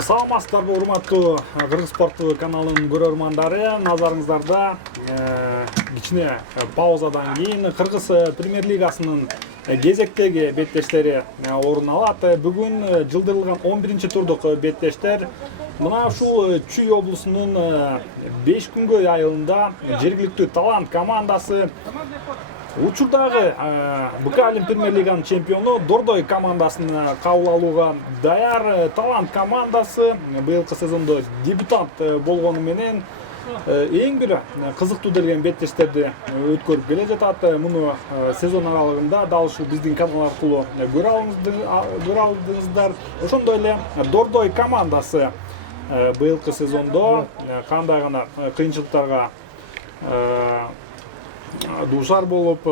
Саламатсыздарбы, урматтуу Кыргыз спортту каналынын көрөрмандары. Назарыңыздарда кичине паузадан кийин Кыргыз премьер лигасынын кезектеги беттештери орун алат. Бүгүн жылдырылган 11-турдук беттештер мына ушул Чүй облусунун 5 күнгөй айылында жергиликтүү Талант командасы учурдагы БК премьер лиганын чемпиону Дордой командасын кабыл алууга даяр. Талант командасы быйылкы сезондо дебютант болгону менен эң бир кызыктуу делген беттештерди өткөрүп келе жатат. Муну сезон аралыгында дал ушул биздин канал аркылуу көрө алдыңыздар. Ошондой эле Дордой командасы быйылкы сезондо кандай гана кыйынчылыктарга дуушар болуп,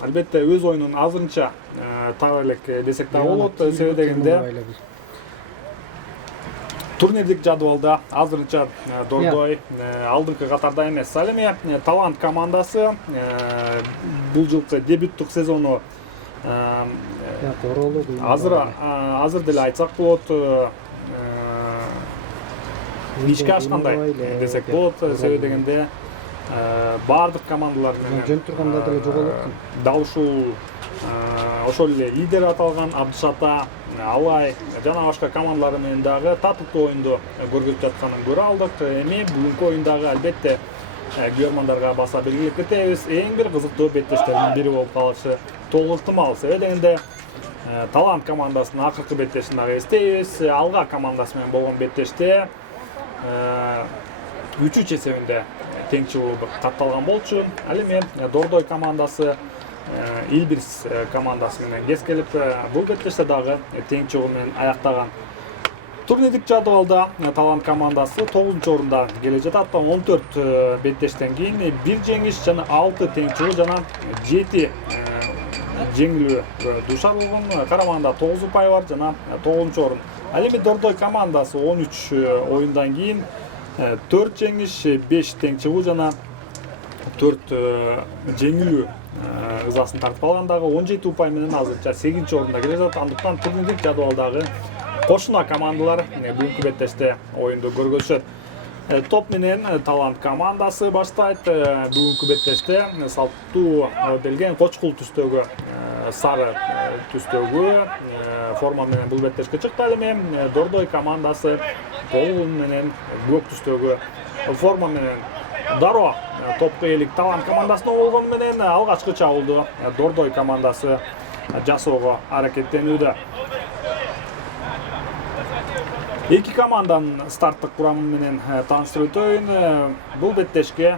албетте өз оюнун азырынча таап элек десек да болот. Себеби дегенде турнирлик жадыбалда азырынча Дордой алдыңкы катарда эмес. Ал эми Талант командасы бул жылкы дебюттук сезону азыр деле айтсак болот, ишке ашкандай десек болот. Себеби дегенде бардык командалар менен жөн турганда деле жоголот. Дал ушул ошол эле лидер аталган Абдышата, Алай жана башка командалар менен дагы татыктуу оюнду көргөзүп жатканын көрө алдык. Эми бүгүнкү оюндагы албетте көрөрмандарга баса белгилеп кетебиз, эң бир кызыктуу беттештердин бири болуп калышы толук ыктымал. Себеби дегенде Талант командасынын акыркы беттешин дагы эстейбиз. Алга командасы менен болгон беттеште 3-3 эсебинде тең чыгуу катталган болчу. Ал эми Дордой командасы Илбирс командасы менен кескелип бул беттеште дагы тең чыгуу менен аяктаган. Турнирлик жадыбалда Талант командасы 9-орунда келе жатат. 14 беттештен кийин 1 жеңиш жана 6 тең чыгуу жана 7 жеңилүү дуушар болгон. Караманда 9 упай бар жана 9-орун. Ал эми Дордой командасы 13 оюндан кийин 4 жеңиш, 5 тең чыгуу жана 4 жеңилүү ызасын тартып алгандагы 17 упай менен азырынча 8-орунда келе жатат. Андыктан турнирлик жадыбалдагы кошуна командалар бүгүнкү беттеште оюнду көргөзүшөт. Топ менен Талант командасы баштайт. Бүгүнкү беттеште салттуу белген кочкул түстөгү, сары түстөгү форма менен бул беттешке чыкты. Ал эми Дордой командасы болгон менен көк түстөгү форма менен дароо топко ээлик Талант командасына болгону менен алгачкы чабуулду Дордой командасы жасоого аракеттенүүдө. Эки команданын старттык курамы менен тааныштырып өтөйүн. Бул беттешке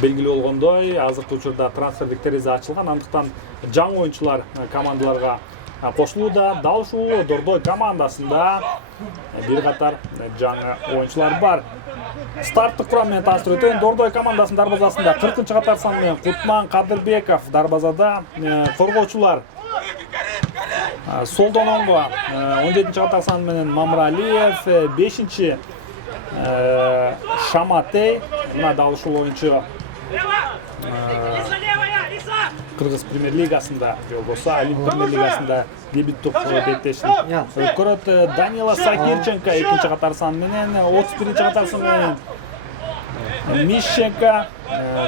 белгилүү болгондой азыркы учурда трансфердик терезе ачылган, андыктан жаңы оюнчулар командаларга кошулууда. Дал ушул Дордой командасында бир катар жаңы оюнчулар бар. Старттык курам менен тааныштырып өтөйүн. Дордой командасынын дарбазасында 40-катар сан менен Кутман Кадырбеков, дарбазада коргоочулар солдон оңго 17-катар сан менен Мамралиев, 5-чи Шаматей, мына дал ушул оюнчу Кыргыз премьер лигасында же болбосо Олимп премьер лигасында дебюттук беттешин өткөрөт. Данила Сакирченко 2-катар сан менен, 31-катар сан менен Мишенко,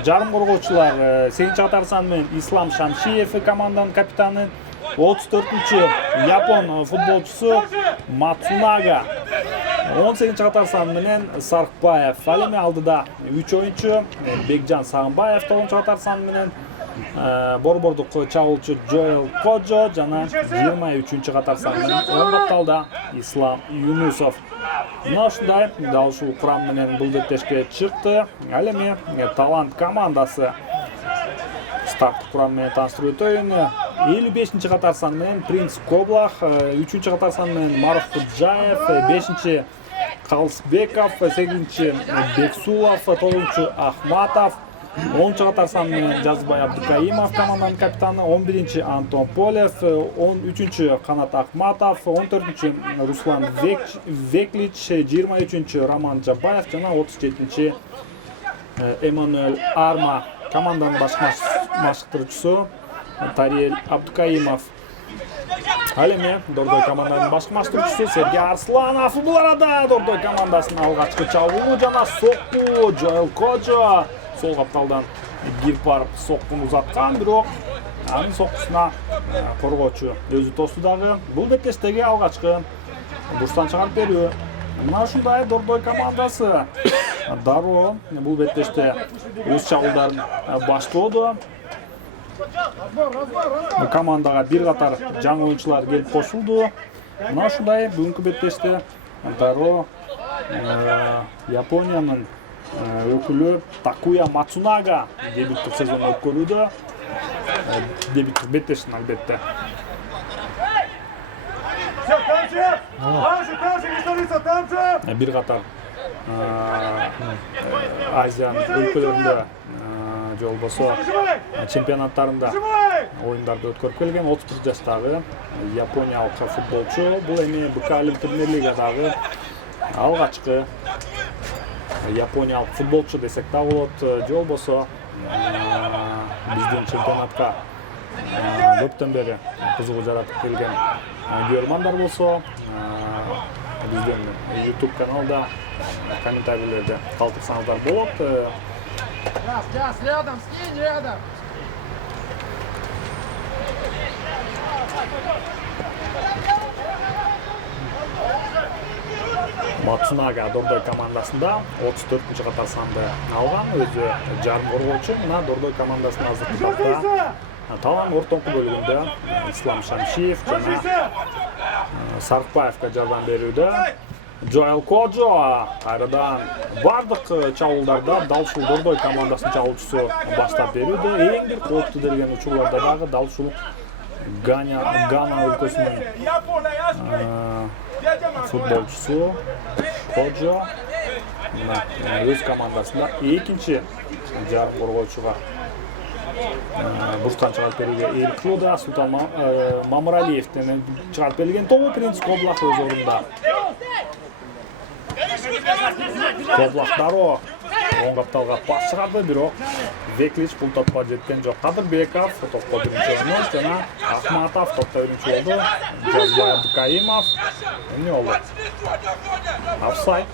жарым коргоочулар 8-катар сан менен Ислам Шамшиев команданын капитаны, 34-чү Япон футболчусу Мацунага, 18-катар сан менен Саркбаев. Ал эми алдыда 3 оюнчу Бекжан Сагынбаев 9-катар сан менен, борбордук чабуулчу Жоэл Коджо жана 23-катар сан менен оң капталда Ислам Юнусов. Мына ушундай дал ушул курам менен бул беттешке чыкты. Ал эми Талант командасы старттык курам менен тааныштырып өтөйүн. 55-катар сан менен Принц Коблах, 3-катар сан менен Маруф Куджаев, 5-чи Калсбеков, 8-чи Бексулов, 9-чу Ахматов, 10-катар сан менен Жазбай Абдыкаимов команданын капитаны, 11-чи Антон Полев, 13-чү Канат Ахматов, 14-чү Руслан Веклич, 23-чү Роман Жабаев жана 37-чи Эммануэль Арма. Команданын баш машыктыруучусу Тариел Абдыкаимов. Ал эми Дордой командасынын башкы маштырчысы Сергей Арсланов бул арада Дордой командасынын алгачкы чабуусу жана сокку Жоэл Кожо сол капталдан кирип барып соккуну узаткан, бирок анын соккусуна коргоочу өзү тосту дагы. Бул беттештеги алгачкы бурчтан чыгарып берүү. Мына ушундай Дордой командасы дароо бул беттеште өз чабуулдарын баштоодо. Командага бир катар жаңы оюнчулар келип кошулду. Мына ушундай бүгүнкү беттеште дароо Япониянын өкүлү Такуя Мацунага дебюттук сезонду өткөрүүдө. Дебюттук беттештин албетте. Бир катар Азиянын өлкөлөрүндө же болбосо чемпионаттарында оюндарды өткөрүп келген 31 жаштагы япониялык футболчу. Бул эми БК премьер лигадагы алгачкы япониялык футболчу десек да болот. Же болбосо биздин чемпионатка көптөн бери кызыгуу жаратып келген көрөрмандар болсо биздин YouTube каналда комментарийлерде калтырсаңыздар болот. Рядом, скинь рядом. Мацунага Дордой командасында 34-катар санды алган, өзү жарым коргоочу. Мына Дордой командасынын азыркы тапта талан ортоңку бөлүгүндө Ислам Шамшиев жана Саркбаевка жардам берүүдө. Жоэл Кожо кайрадан бардык чабуулдарда дал ушул Дордой командасынын чабуучусу баштап берүүдө. Эң бир кооптуу делген учурларда дагы дал ушул Гана өлкөсүнүн футболчусу Кожо өз командасында экинчи жарым коргоочуга бурчтан чыгарып берүүгө ээлик кылууда. Султан Мамыралиевден чыгарып берилген тобу Принц Коблах өз ордунда. Коблах дароо оң капталга пас чыгарды, бирок Веклич бул топко жеткен жок. Кадырбеков топко биринчи болду жана Ахматов топто биринчи болду. Жазбай Абдыкаимов эмне болду? Офсайд.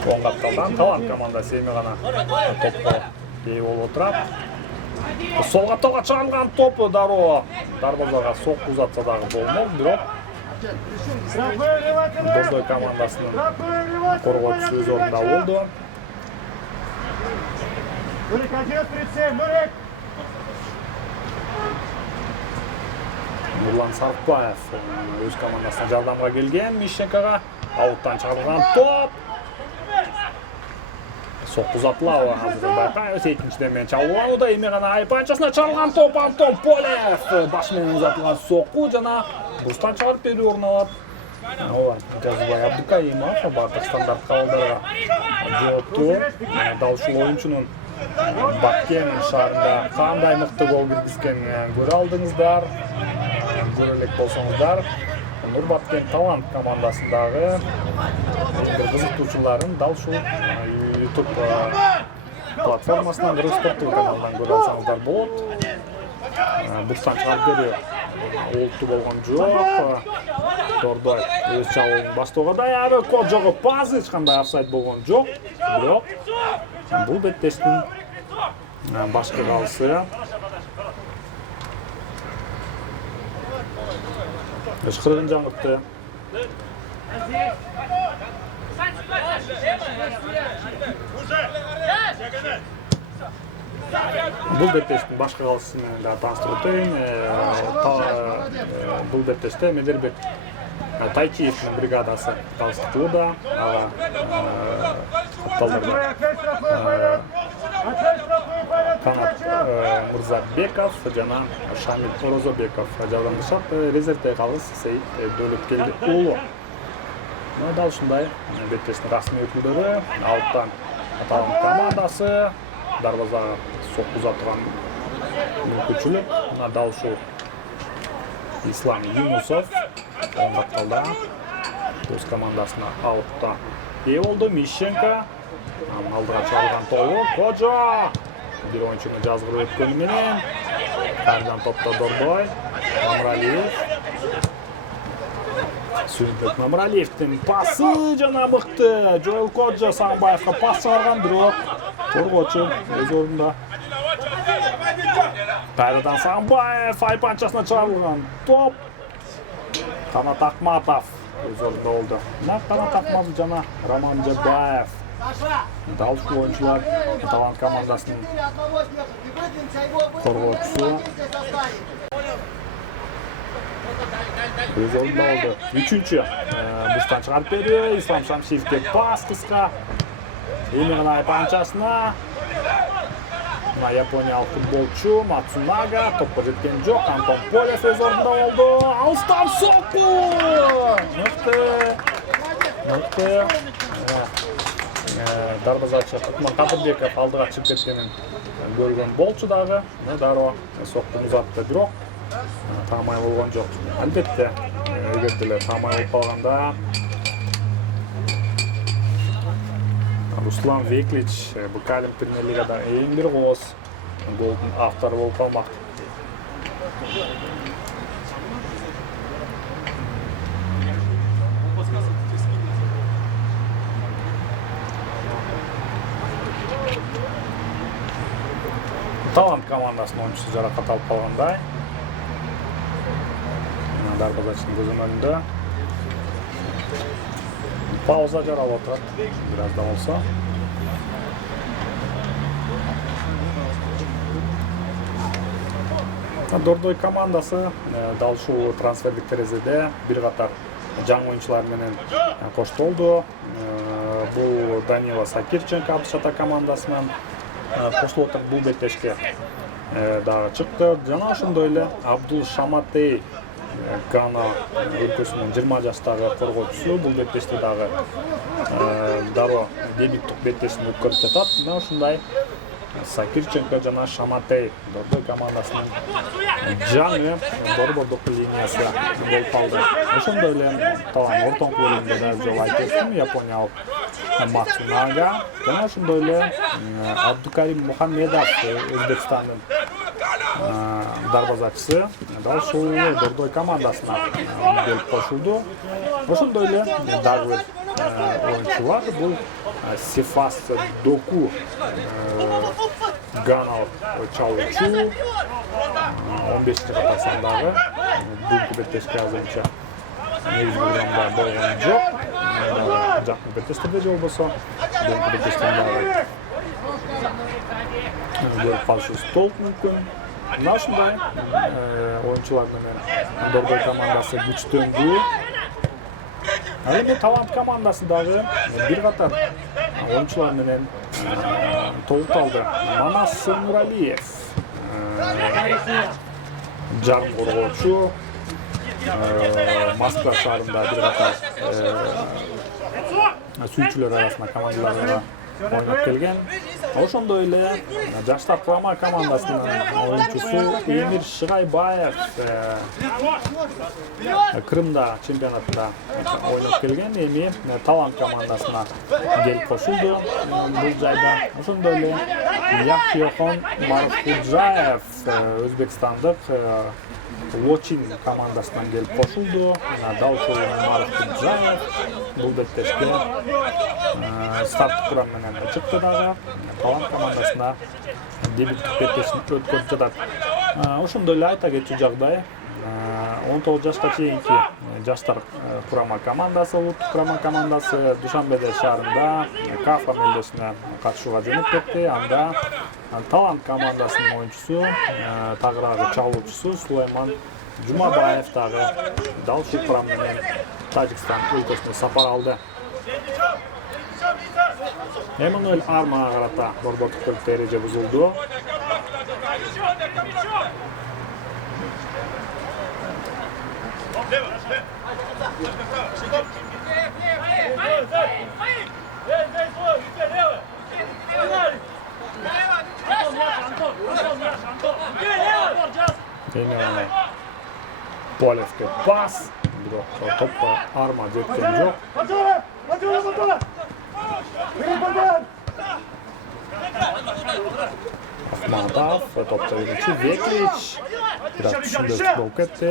Оң капталдан талант командасы эми гана топко ээ болуп отурат. Сол капталга чыгарылган топ дароо дарбазага сокку узатса дагы болмок, бирок Дордой командасынын коргоочусу өз ордунда болду. Нурлан Саркбаев өз командасына жардамга келген. Мищенкага ауттан чыгарылган топ. Сокку узатылабы азыр байкайбыз. Экинчиден менен чабууланууда. Эми гана айпанчасына чыгарылган топ Антон Полев. Баш менен узатылган сокку жана бурчтан чыгарып берүү орун алат. Жазбай Абдыкаимов бардык стандарт кабылдарга жооптуу. Дал ушул оюнчунун Баткен шаарында кандай мыкты гол киргизгенин көрө алдыңыздар. Көрө элек болсоңуздар, Нур Баткен талант командасындагы кызыктуучуларын дал ушул YouTube платформасынан Кыргыз спорттук каналынан көрө алсаңыздар болот. Бурчтан чыгарып берүү олуттуу болгон жок. Дордой өз чабуулун баштоого даяр. Кожого пас, эч кандай офсайд болгон жок. Бирок бул беттештин башкы калысы ышкырыгын жаңыртты. Бул беттештин башкы калышы менен да тааныштырып өтөйүн. Бул беттеште Медербек Тайчиевдин бригадасы талаштырууда. Ага капталдарда Канат Мырзабеков жана Шамил Орозобеков жардамдашат. Резервде калыс Сейит Дөөлөткелди уулу. Мына дал ушундай беттештин расмий өкүлдөрү алттан аталган командасы дарбазага сокку узаткан мүмкүнчүлүк. Мына дал ушул Ислам Юнусов оң капталда өз командасына аутта ээ болду. Мищенко алдыга чыгарылган тобу Кожо bir oyunchuni жазгырып өткөнү менен кайрадан топто Дордой, Мамыралиев. Сүйүнбек Мамыралиевдин пасы жана мыкты. Жоэл Коджа Сагынбаевга пас чыгарган, бирок коргоочу өз ордунда. Кайрадан Сагынбаев айпанчасына чыгарылган топ. Канат Акматов өз ордунда болду. Канат Акматов жана Роман Жабаев. Дал ушул oyuncular Талант командасынын коргоочусу. Өз ордунда болду. Үчүнчү буштан чыгарып берди. Ислам Шамшиевке пас кыска. Эми гана айпанчасына. Мына япониялык футболчу Мацунага топко жеткен жок. Антон Полев өз ордунда болду. Алыстан сокку. Мыкты. Дарбазачы Кутман Кадырбеков алдыга чыгып кеткенин көргөн болчу дагы. Дароо соктун узатты, бирок таамай болгон жок. Албетте, эгер деле таамай болуп калганда Руслан Веклич Быкалин премьер-лигада эң бир кооз голдун автору болуп калмак. Талант командасынын oyuncusu жаракат алып калгандай. Дарбазачынын көзүнүн önүндө. Пауза жаралып отурат. Бираз да болсо. Дордой командасы дал ушул трансфердик терезеде бир катар жаңы oyuncular менен коштолду. Бул Данила Сакирченко Абдышата командасынан кошулуп отуруп бул беттешке дагы чыкты. Жана ошондой эле Абдул Шаматей Гана өлкөсүнүн 20 жаштагы коргоочусу бул беттеште дагы дароо дебюттук беттешин өткөрүп жатат. Мына ушундай Сакирченко жана Шаматей Дордой командасынын жаңы борбордук линиясы болуп калды. Ошондой эле Талант ортоңку бөлүмүндө да жол айтып, япониялык Мацунага жана ошондой эле Абдукарим Мухаммедов Өзбекстандын дарбазачысы дал ушул Дордой командасына келип кошулду. Ошондой эле дагы бир oyuncular бул Сефас Доку Ганалык чалуучу 15-чи катар сандагы бул беттешке азырынча негизги урамда болгон жок. Жакын беттештерде же болбосо бул беттештен дагы көрүп калышыбыз толук мүмкүн. Мына ушундай oyuncular менен Дордой командасы күчтөндү. Эми Талант командасы дагы бир катар oyuncular менен толукталды. Манас Нуралиев жарым коргоочу Москва шаарында бир катар сүйүүчүлөр арасында командаларга ойноп келген. Ошондой эле жаштар курама командасынын oyuncusu Эмир Шыгайбаев Крымда чемпионатында ойноп келген. Эми Талант командасына келип кошулду бул жайда. Ошондой эле Яхиохон Марфуджаев Өзбекстандык Лочин командасынан келип кошулду. Дал ушул Марфуджаев бул беттешке старттык курам менен чыкты дагы. Талант командасына дебюттук беттешин өткөрүп жатат. Ошондой эле айта кетчү жагдай 19 жашка чейинки жаштар курама командасы, улуттук курама командасы Душанбеде шаарында Кафа мелдешине катышууга жөнөп кетти. Анда Талант командасынын oyuncusu, тагыраагы чалуучусу Сулайман Жумабаев дагы дал ушул курам менен Тажикстан өлкөсүнө сапар алды. Эммануэль Армага карата борбордук бөлүктө эреже бузулду. Полевке пас, бирок топко Арма жеткен жок. Ахматов, topda yürüyüşü Vekliç. Biraz düşündürüş болып ketті.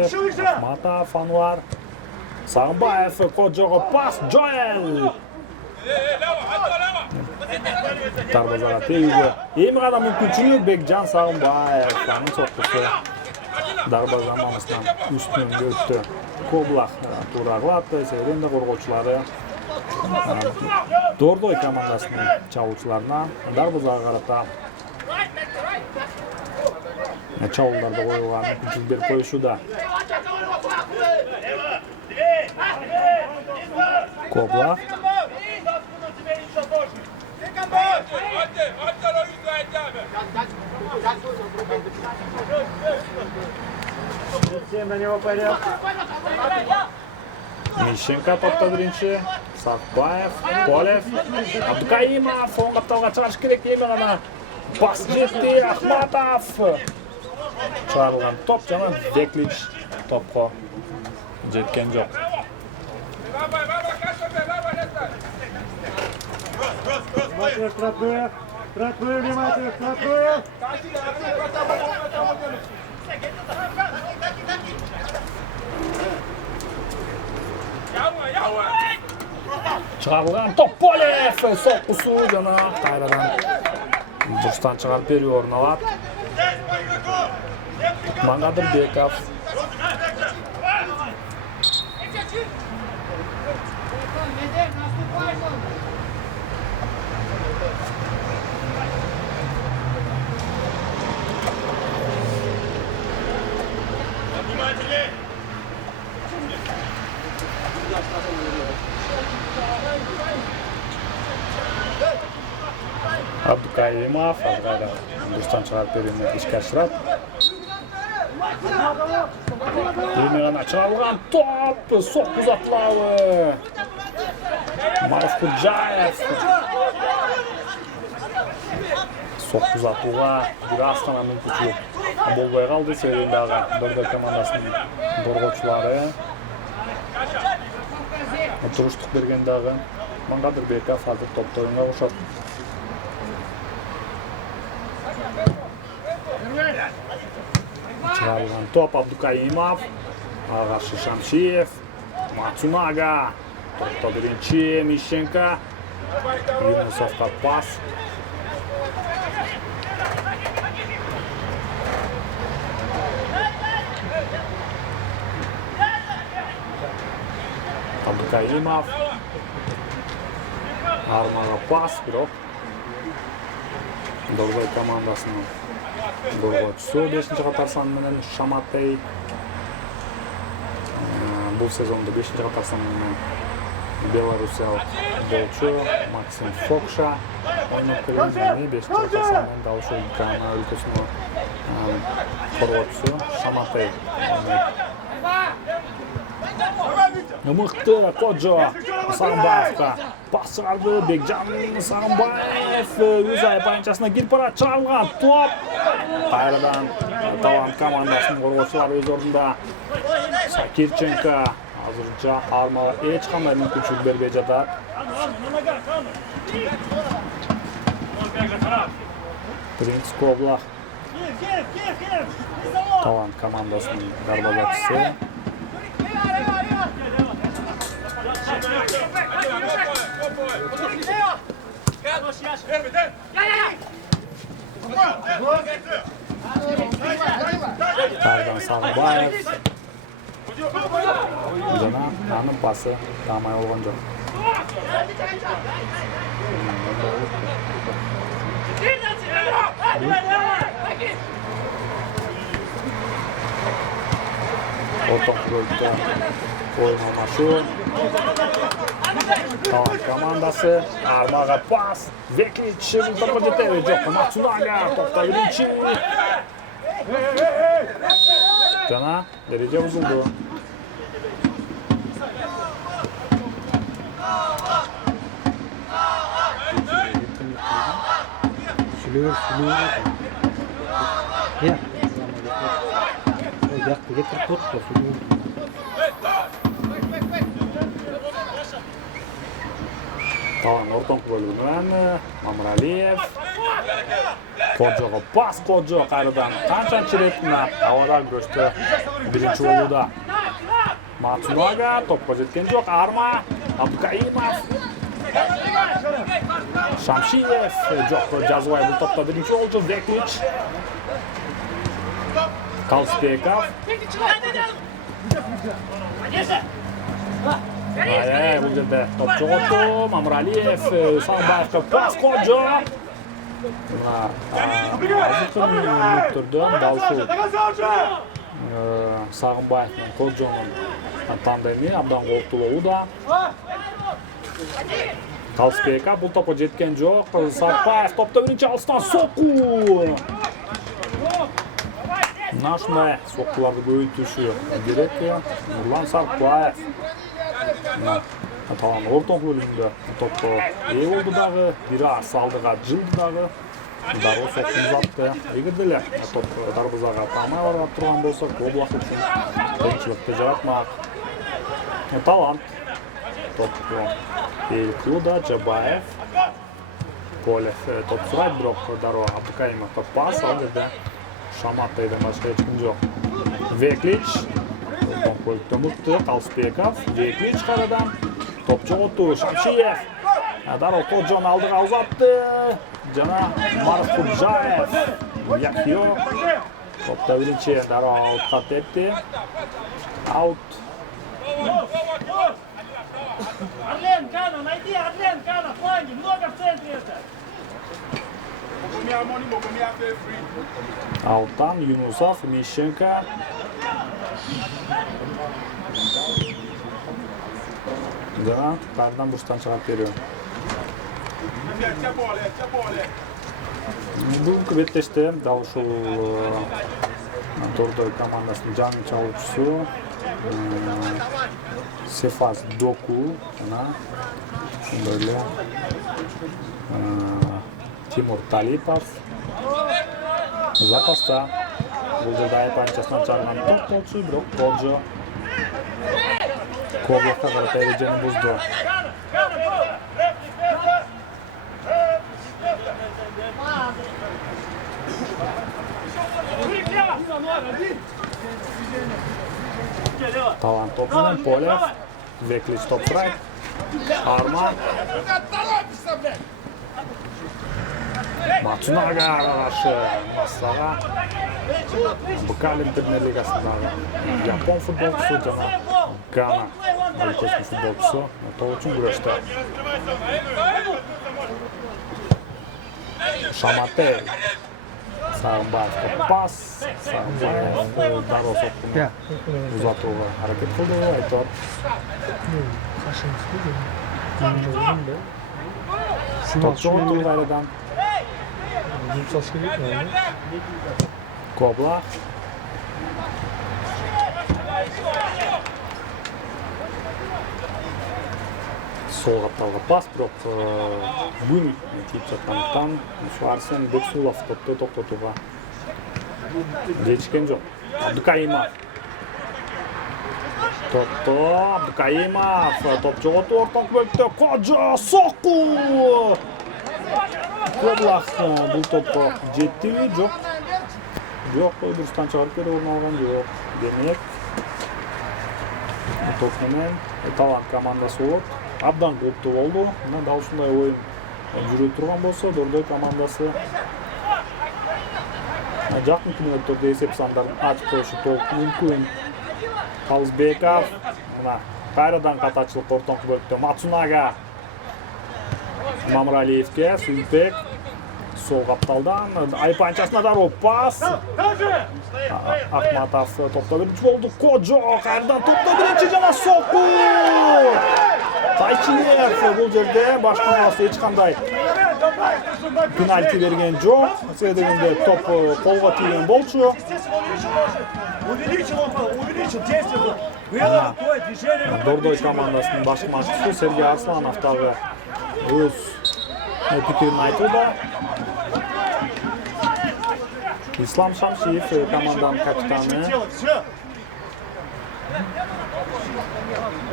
Ахматов, Anvar. Sağımbayev, Kocağı pas, Joel. Darbazaga tegizi. Эми гана мүмкүнчүлүгү Бекжан Сагынбаевдин соккусу. Дарба заманысынан үстүнөн өттү. Коблах туура кылат, Северенде коргоочулары Дордой командасынын чабуучуларына дарбазага карата чабуулдарды коюуга мүмкүнчүлүк берип коюшууда. Коблах Всем на него порядок. Мищенко топта биринчи. Сакбаев, Полев, Абдукаимов, оң капталга чыгарыш керек, эми гана пас жетти, Ахматов. Чыгарылган топ жана Веклич топко жеткен жок. Внимательно, Стратбоев, внимательно, Стратбоев. Чыгарылган топ Полев, соккусу жана кайрадан бурчтан чыгарып берүү орун алат. Мангадырбеков. Абдукаимов, азгайра бурчтан чыгарып берүүнү ишке ашырат. Эми гана чыгарылган топ, сокку узатылабы. Марuf Куджаев. Сокку узатууга бир аз гана мүмкүнчүлүк болбой калды. Северендеги Дордой командасынын коргоочулары туруштук берген дагы Мангадырбеков азыр топто оюнга кошот. Чыгарылган топ Абдукаимов, Агашы Шамшиев, Мацунага, топто биринчи Мищенко, Юнусовго пас. Абдукаимов, Армага пас, бирок Дордой командасынын коргоочусу 5-катар саны менен Шаматей бул сезондо 5-катар саны менен белорусиялык болчу Максим Фокша ойноп келген жана 5-катар саны менен дал ушул Гана өлкөсүнүн коргоочусу Шаматей. Мыкты Коджо Сагынбаевга пас чыгарды. Бекжан Сагынбаев өз айпайынчасына кирип барат. Чыгарылган топ кайрадан Талант командасынын коргоочулары өз ордунда. Сакирченко азырынча Армага эч кандай мүмкүнчүлүк бербей жатат. Принц Коблах Талант командасынын дарбазачысы. Тардан Сагынбаев жана анын пасы таамай болгон жок. Ортоң бөлүктө оюн алмашуу. Талант командасы Армага пас. Веклич жылдырга жетеби жок. Мацунага топто биринчи. Жана дереже бузулду. Талан ортоңку бөлүгүнөн Мамыралиев, Kojo'ga pas Kojo qayerdan qancha rет havada kurashdi. Birinchi bo'ldi. Matsunaga to'pga yetgan yo'q. Arma, Abdukaimov, Shamshiyev yo'q. Jazvoy bu topda birinchi bo'ldi. Veklich, Kalspekov. Bu yerda top jo'g'otdi. Mamraliyev, Salbayevga pas Kojo. Turdan Dalshu Sağımbayevning Kojo'ning tandemi abdan qo'rqituvda. Kalspekov bu to'pga yetgan yo'q. Sarpayev topda birinchi alsdan so'qu. Nashunday so'qqilarni bo'yitishi kerak. Nurlan Sarpayev. Tamam, o'rtoq bo'limda to'pga ega bo'ldi-dag'i, biri saldiga jildi-dag'i. Daro so'qni uzatdi. Egirdilar. To'p darvozaga tamay borib turgan bo'lsa, ko'p vaqt uchun qiyinchilikka jaratmoq. Talant. To'pga Elkuda Jabayev. Polev to'p suraydi, biroq Daro Abdukaimovga pas oldi. Shamataydan boshqa hech kim yo'q. Veklich qo'lga mutdi, Kalspekov, Veklich qaradan top jo'g'otdi, Shamshiyev. Daro Kojo'ni oldiga uzatdi. Jana Marxudjayev. Yakyo. Topda birinchi Daro outga tepdi. Out. Арлен, Кана, найди Арлен, Кана, фланги, много в центре это. Outdan Yunusov, Mishenko. Jana qardan bursdan chiqarib beriyor. Bu betleşte Dalshu Dordoy komandasının canlı çalıcısı Sefas Doku böyle Timur Talipov zapasta Bulgadaya pançasına çağıran top bolçu biroq Kojo Koblakka qarata erejeni buzdu. Talant top bilan Polev, Veklich top suraydi. Arma Matsunaga qarshi Massaga Bukal Internet Ligasidagi Yapon futbolchisi jana Gana Maliko'ning futbolchisi to'p uchun kurashdi. Shamatay Sağımbayevga pas, Sağımbayev Daro so'qqini uzatuvga harakat qildi. Aytor top jo'g'otdi qayerdan. Koblak sol qatorga pas, biroq bu tip chaqandan Arsen Beksulov topni to'xtatuvga yetishgan yo'q. Abdukaimov Abdukaimov top jo'g'otdi o'rtoq bo'ldi. Kojo so'qqu. Koblak bu to'pga yetdi yo'q. Yo'q, durustdan chiqarib berib o'rin olgan yo'q. Demak, to'pni Talant komandasi o'tdi. Abdan qo'pti bo'ldi. Mana dal shunday o'yin yurib turgan bo'lsa, Dordoy komandasi jaqin kunlarda esep sonlarini ochib qo'yishi to'liq mumkin. Kalsbekov mana qayerdan qatachilik o'rtoq bo'ldi. Matsunaga Mamraliyevga Suypek sol qaptaldan aypanchasina darov pas. Ahmatov to'pda birinchi bo'ldi. Kojo qayerdan to'pda birinchi jana so'qqu. Taychiyev bu yerda boshqa hech qanday penalti bergan yo'q. Sedaganda top qo'lga teggan bo'lchi. Dordoy komandasining bosh mashg'ulochi Sergey Arslonov tag'i o'z fikrini aytdi. Islom Shamshiyev komandaning kapitani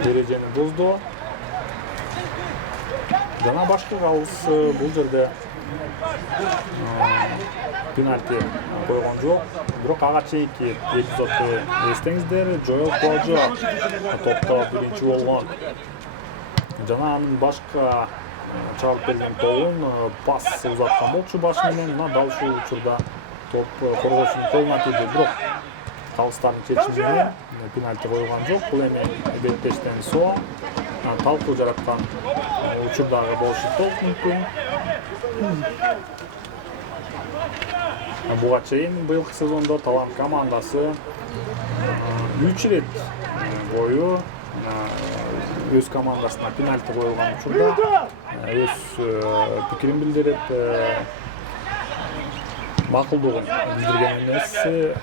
derejani buzdi. Жана башка калыс бул жерде пенальти койгон жок. Бирок ага чейинки эпизодду эстеңиздер, Joel Kojo топто биринчи болгон. Жана анын башка чалып берген тобун пас узаткан болчу баш менен, мына дал ушул учурда топ коргоочунун колуна тийди. Бирок калыстардын чечими менен пенальти койгон жок. Бул эми беттештен соң талкуу жараткан учурдагы болушу мүмкүн. Буга чейин быйылкы сезондо Талант командасы 3 рет бою өз командасына пенальти койгон учурда өз пикирин билдирип макулдугун билдирген эмес.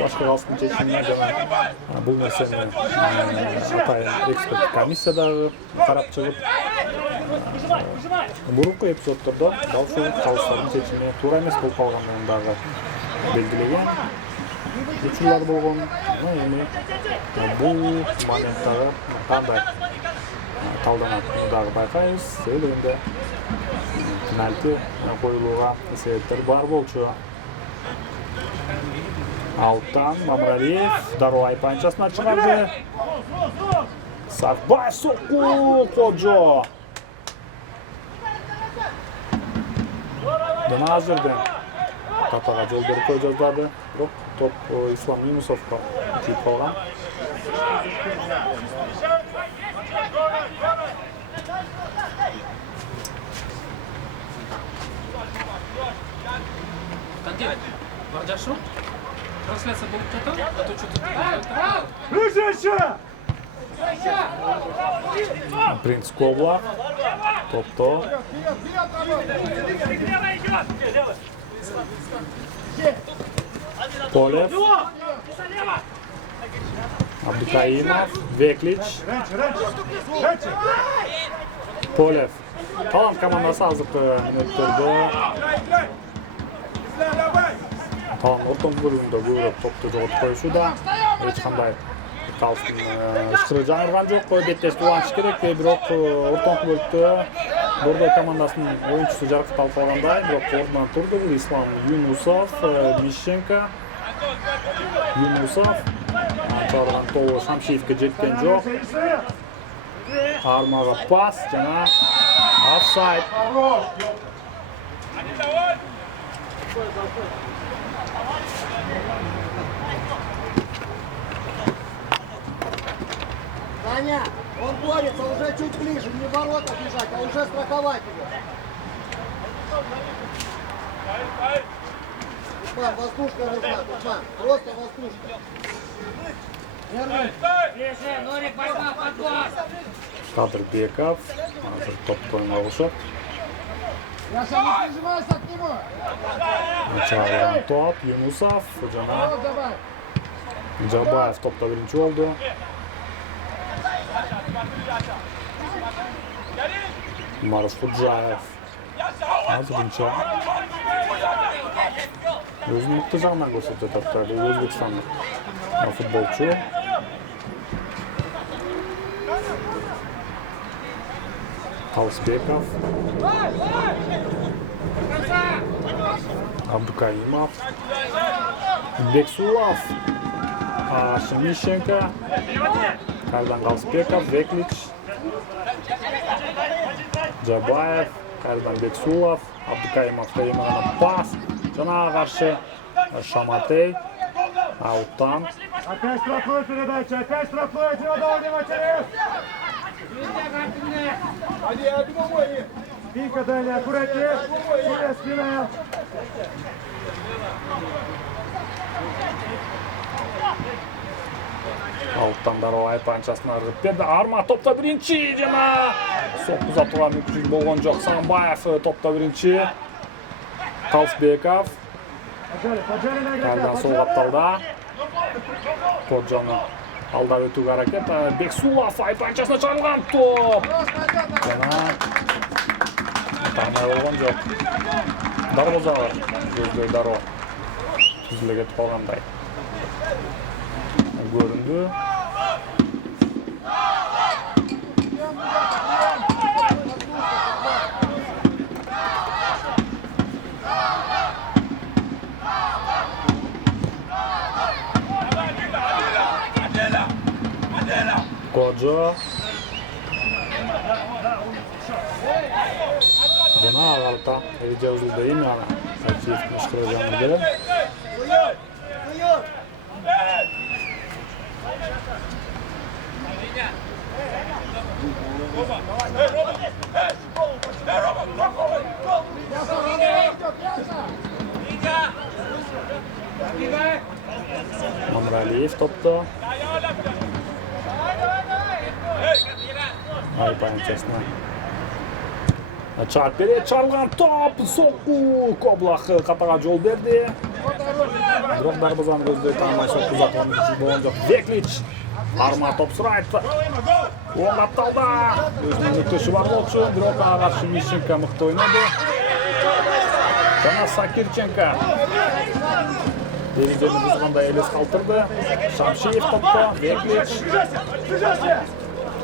Башка калыстын чечимине жана бул нерсени атайын эксперт комиссия дагы карап чыгып мурунку эпизоддордо дал ушул калыстардын чечими туура эмес болуп калгандыгын дагы белгилеген учурлар болгон. Эми бул моменттагы кандай талданат дагы байкайбыз. Себебинде пенальти коюлууга себептер бар болчу. Ауттан Мамрариев дароо айпанчасына чыгарды. Сарбай сокку Kojo. Жана азырда катага жол берип кой жаздады. Бирок топ Ислам Юнусовго тийип калган. Кандидат, Бардашов? Трансляция будет что-то? А то что-то... Принц Ковла топто. Полев. Абдукаимов, Веклич. Полев. Талант командасы азыркы мүнөттөрдө Талант ортон бөлүгүндө көбүрөөк топту жоготуп коюшууда. Эч кандай калыстын ышкыры жаңырган жок. Беттеш улантыш керек. Бирок ортонку бөлүктө Бордой командасынын оюнчусу жаркатталып калгандай. Бирок ордунан турду. Ислам Юнусов, Мищенко. Юнусов чыгарган тобу Шамшиевке жеткен жок. Армага пас жана офсайд. Саня, он борется уже чуть ближе, не в ворота бежать, а уже страховать его. Тусман, воздушка нужна, Тусман, просто воздушка. Ближе, Нурик, борьба, подбор! Кадырбеков азыр топто алышат. Яша, не прижимайся к нему. Чыгарган топ Юнусов жана Вот давай. Жабаев топто биринчи болду. Марус Худжаев азырынча өзүнүн мыкты жагынан көрсөтүп атат. Өзбекстандык футболчу. Калысбеков, Абдукаимов, Бексулов, Мищенко, Кардан Калысбеков, Веклич, Жабаев, Кардан Бексулов, Абдукаимов Таимана пас, жана каршы Шаматей, ауттан. Опять штрафной передача, опять штрафной, отдал внимательно! Спинка дальняя, аккуратнее, сюда спина. Ауттан дароо айпанчасына ыргып берди. Арма топто биринчи жана сок узатууга мүмкүнчүлүк болгон жок. Сагынбаев топто биринчи. Калысбеков Кардан сол капталда. Коджону алда өтүүгө аракет. Бексулов айпанчасына чыгарылган топ. Жана тармай болгон жок. Дарбозабы көздөй дароо түзүлө кетип калгандай көрүндү. Kojo. Jana Agalta, Erija uzulda imana. Aktif müşküleceğimiz Mamraliyev topda. Aypan çesna. Çarpere çalgan top, soqu, Koblaq qatağa jol berdi. Biroq darbazani ko'zda tanmay soqu uzatgan uchun bo'lgan joq. Veklich arma top suraytdi. O'natda o'zining o'tishi bor uchun biroq qarshi Mishenko miqta o'ynadi. Jana Sakirchenko Derizeni buzganda eles qoldirdi. Shamshiyev topda, Veklich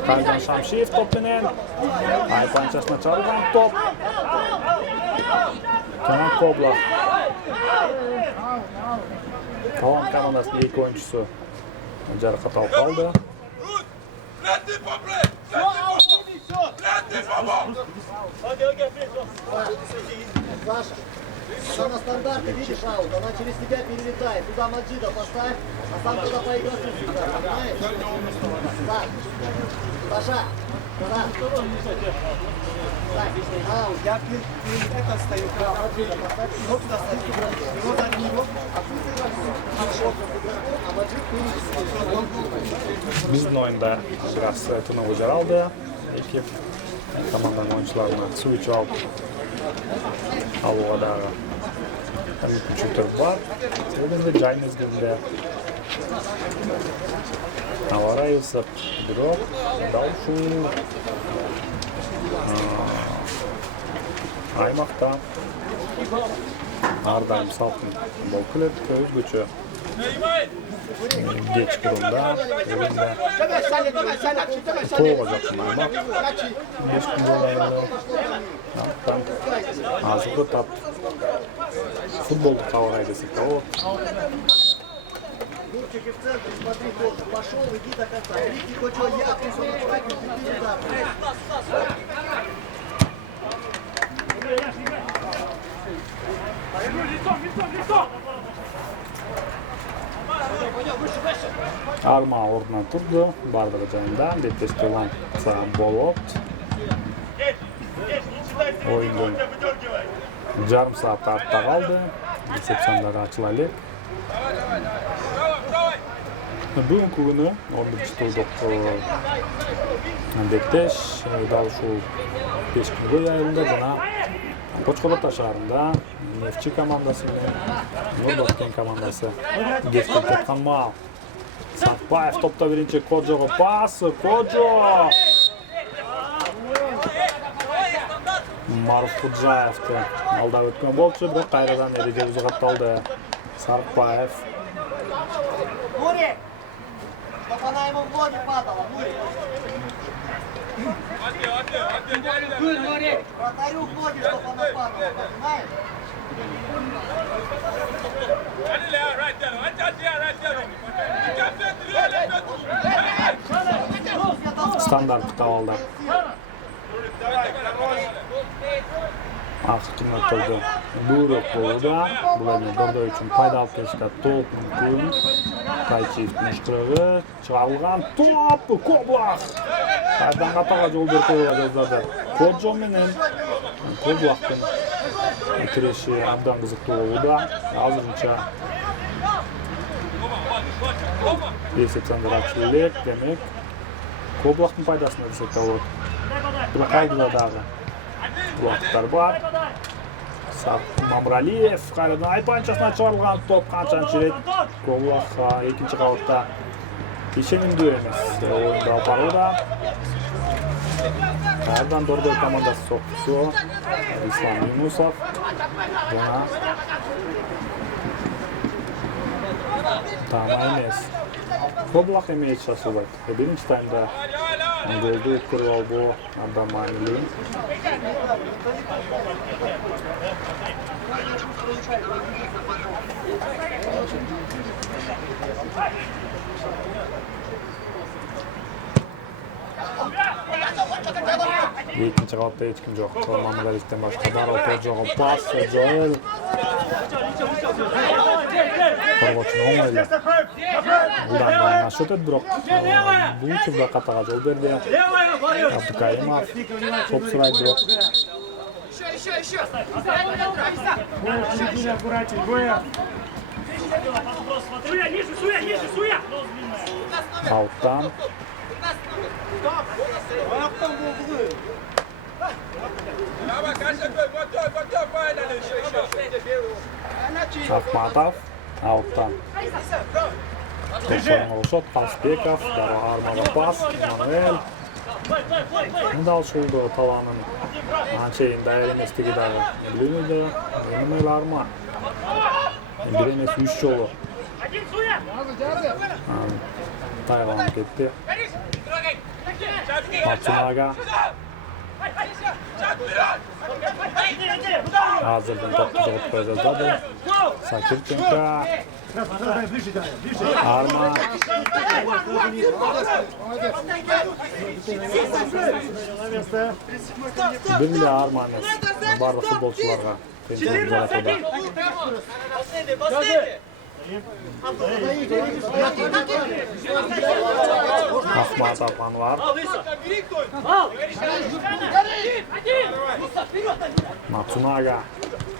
Qaydan Shamshiyev top bilan aypanchasini chalgan top. Kenan Koblaq. Kalan komandasining ikki o'yinchisi jarohat olib qoldi. Саша, она на стандарте, видишь, аут, она через тебя перелетает. Туда Маджида поставь, а сам туда поиграть сюда, понимаешь? Саша, туда. Аут. Я перед это стою, Маджида поставь, его туда ставь, его за него, а ты сыграй. А Маджид перелетит. Bizning o'yinda biroz tunov jaraldi. Ekip komandaning o'yinchilarini suv ichib olib Alvodagi kompyuter bor. Endi joy mezgilida Avara Yusuf biroq davshu aymoqda Ardam Salqin futbol klub o'zgacha kechqurunda o'yinda to'g'ri aymoq 5 kun bo'ldi. Hozirgi top futbolni qavraydi desek, Лучики в центре, смотри, тоже. Пошел, иди до конца. Рики, хоть что, я, ты все направил, ты туда. Arma o'rnidan turdi, baribir joyida Letes To'lan Bolot. O'yindan yarim soat ortda qoldi. Resepsiyonlar ochilalik. Bugungi kuni 11-turda Bektesh dal shu 5 kunga yayildi. Buni Qo'chqo'rg'on shahrida Neftchi komandasi bilan Nurotgan komandasi Geskil topgan mal. Sarpayev topda birinchi Kojoga pas, Kojo. Maruf Xudjayevni aldab o'tgan bo'ldi, biroq qayradan Erija uzatdi. Sarpayev Мурик! Чтоб она ему в ноги падала, Мурик! Вратарю в ноги, чтоб она падала, понимаешь? standart tavalda. Aktif noktada buyruq bo'ldi. Bularni Dordoy uchun foyda olib kelishga to'p mumkin. Qaychiyev mushkurig'i chiqarilgan to'p Koblaq. Qaydan qataga yo'l berib qo'yiladi. Kojo bilan Koblaqning bitirishi abdan qiziqli bo'ldi. Hozircha resepsiyonlar demak Koblaqning foydasini desak bo'ladi. Bular qaydlarda vaqtlar bor. Mamraliyev qayerdan aypanchasini chiqarilgan to'p qanchalik Koblaq ikkinchi qavatda Ishenindu emas. O'yinda Paroda qayerdan Dordoy komandasi so'qqisi Islom Yunusov yana tamam emas. Koblaq emas hisoblaydi. Birinchi taymda golni o'tkazib oldi Abdamanli. Ikkinchi qavatda hech kim yo'q. Mamlalikdan boshqa Daro Podjo'ga pas, Joel. Qo'rg'ochini o'ng'aylab. Udan o'ynashib o'tadi, biroq bu turda qatag'a yo'l berdi. Abdukarimov to'p suraydi, biroq Outdan Ahmatov outdan to'plarni olishadi. Qalsbekov, Daro Armaga pas, Manuel. Dal şurada tavanın ançeyin dairemesteki dağı bilinmedi. Benim Arma. Bilemez 3 yolu. Tayvan gitti. Matsunaga. Hazırdan top tutup koyacağız da. Sakirchenko. Arma. Birli Arma emas. Barbı futbolçularga tensiyon yaratıda. Ahmatov Anvar. Matsunaga.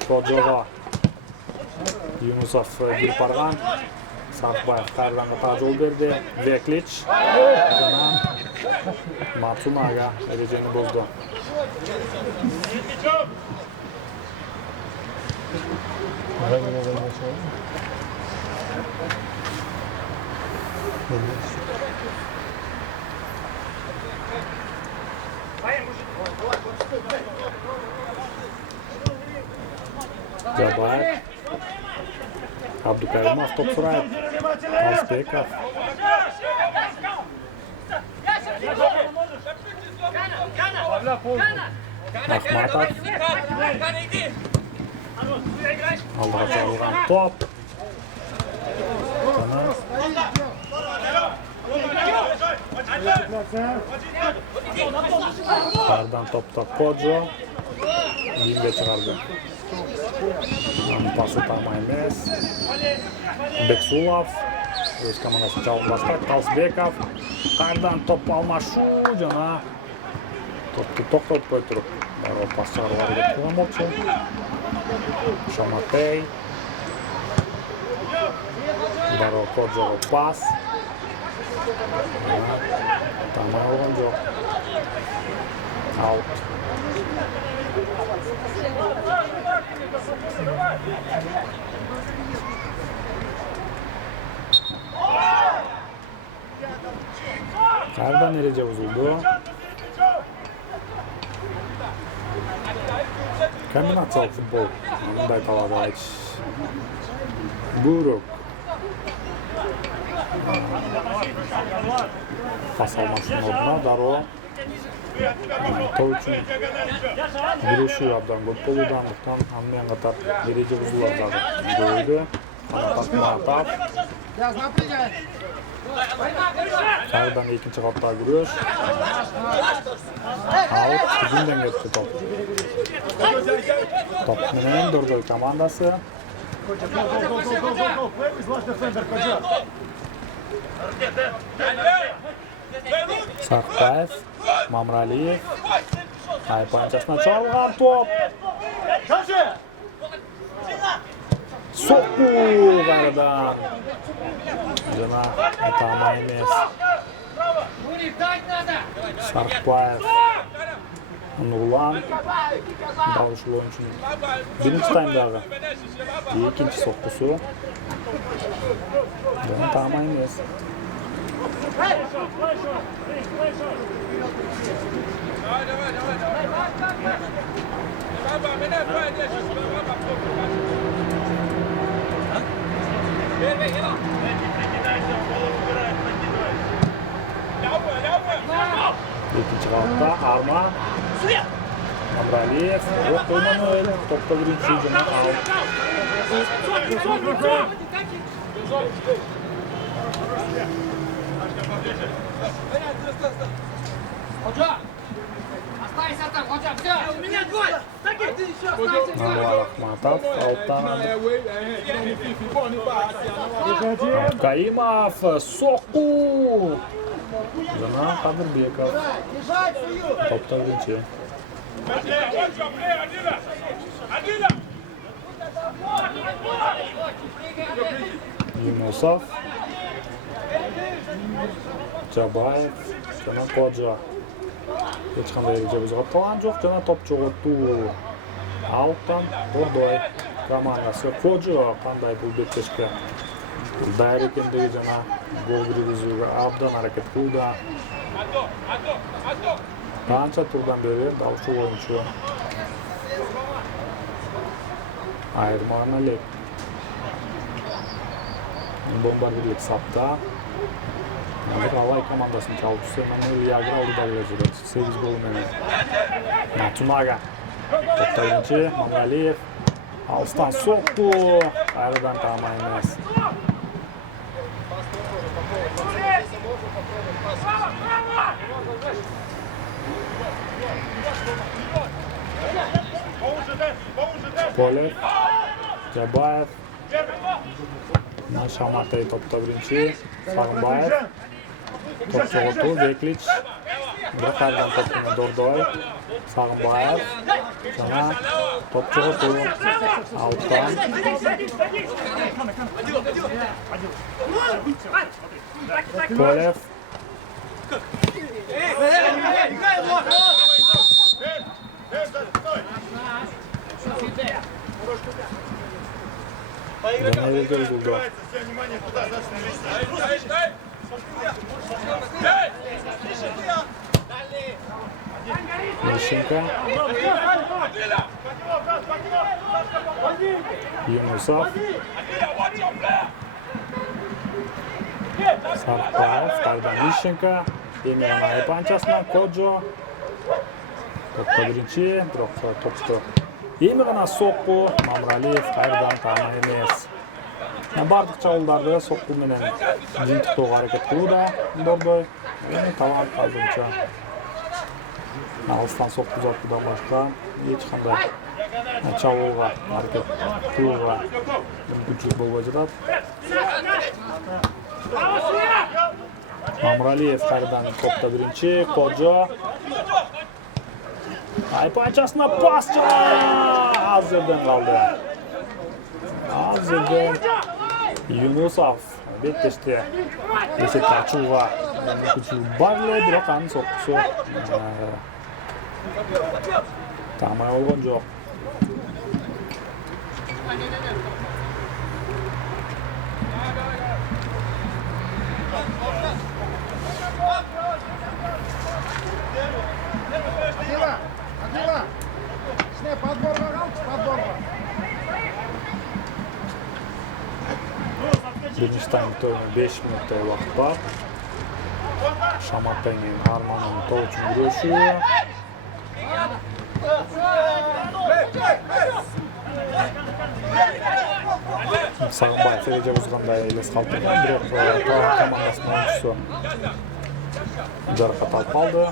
Podjo'ga. Yunusov Gulpargan. Sarkbayev Kardan'a tac yol berdi. Veklic. Matsunaga ereceni bozdu. Gabayev. Abdukarimov top suraydi. Qalsbekov. Ahmatov. Aldığa çağırılgan top. Kardan topta Podjo. Yinge çıkardı. Pası tam emas. Beksulov. Öz komandasını çalıp bastı. Qalsbekov. Kardan top almashu jana. Toptu to'xtatib qo'yib turib. Daro pas chaqirib deb qilmoqchi. Shomatey. Daro Podjo'ga pas. Tamam olgan yo'q. Out. Kardan erece bozuldu. Kombinatsiyalı futbol. Bunday talaba aytish. Buruk. Pas almasının ortuna Daro. Top üçün yürüyüşü abdan көп болуданлыктан анымен катар эреже бузулар дагы жойду. Ahmatov. Kardan ikinci katta giriyor. Out. Hücumdan geçti top. Top menenen Dordoy komandası. Sarkbayev, Mamraliyev. Aypanchasına çalgan top. Sokku garidan. Jana atama emas. Sarkbayev. Nurlan. Davuşlu oyuncunun birinci taymdagi ikinci sokkusu. Jana atama emas. İkinci katta Arma. Mamraliyev. Yok koymanı öyle. Topta birinci hücuma al. Hoca! Оставайся там! Anvar Ahmatov alttan Abkaimov so'qqu Jana Qadirbekov topda birinchi Yunusov Jabayev Jana Qo'ja hech qanday reja o'zgartirgan yo'q jana top cho'g'itdi Alttan Dordoy komandasi Qo'ja qanday pul betkashga dayr ekendigi jana gol kirgizishga abdan harakat qildi qancha turdan beri shu o'yinchi ayirmaganlik bombardimlik safda Avay komandasini çalışı Manuel Yagır aldı darbeçide 8 gol meni Matsunaga topta birinchi Mamaliyev alstan so'qqu ayridan tamam emas Polev Jabayev Shamatay topta birinchi Sarımbayev top so'g'itdi Veklich bir qardan topini Dordoy Sarımbayev jana top so'g'itdi Alttan Polev Данилович uzuldu. Лещенко Yunusov Sarpayev qaydan Lещенко Emirhan Aypanchasina Qo'ja topda birinchi biroq topda Emirhan so'qqu Mamraliyev qaydan tamam emas barliqcha gollarni so'qqu bilan jintiqto'g'a harakat qiluvdi Dordoy talab hozircha alstan so'qqu uzatuvdan boshqa hech qanday chaluvga harakat qiluvga imkonsiz bo'lib Mamraliyev qaydan topda birinchi Qo'ja Aypanchasina pascha azirdan qoldi. Azirdan Yunusov betkashdi. Esakni ochuvga kuchi barli biroq ham so'qqisi tamay olgan yo'q. Birinchi taymda 5 minutlik vaqt bor. Shamatayning Armanning to'g'ri yurishi. Sarbayev reja buzganday elas qoldirgan, biroq komandasining o'yinchisi jarohat olib qoldi.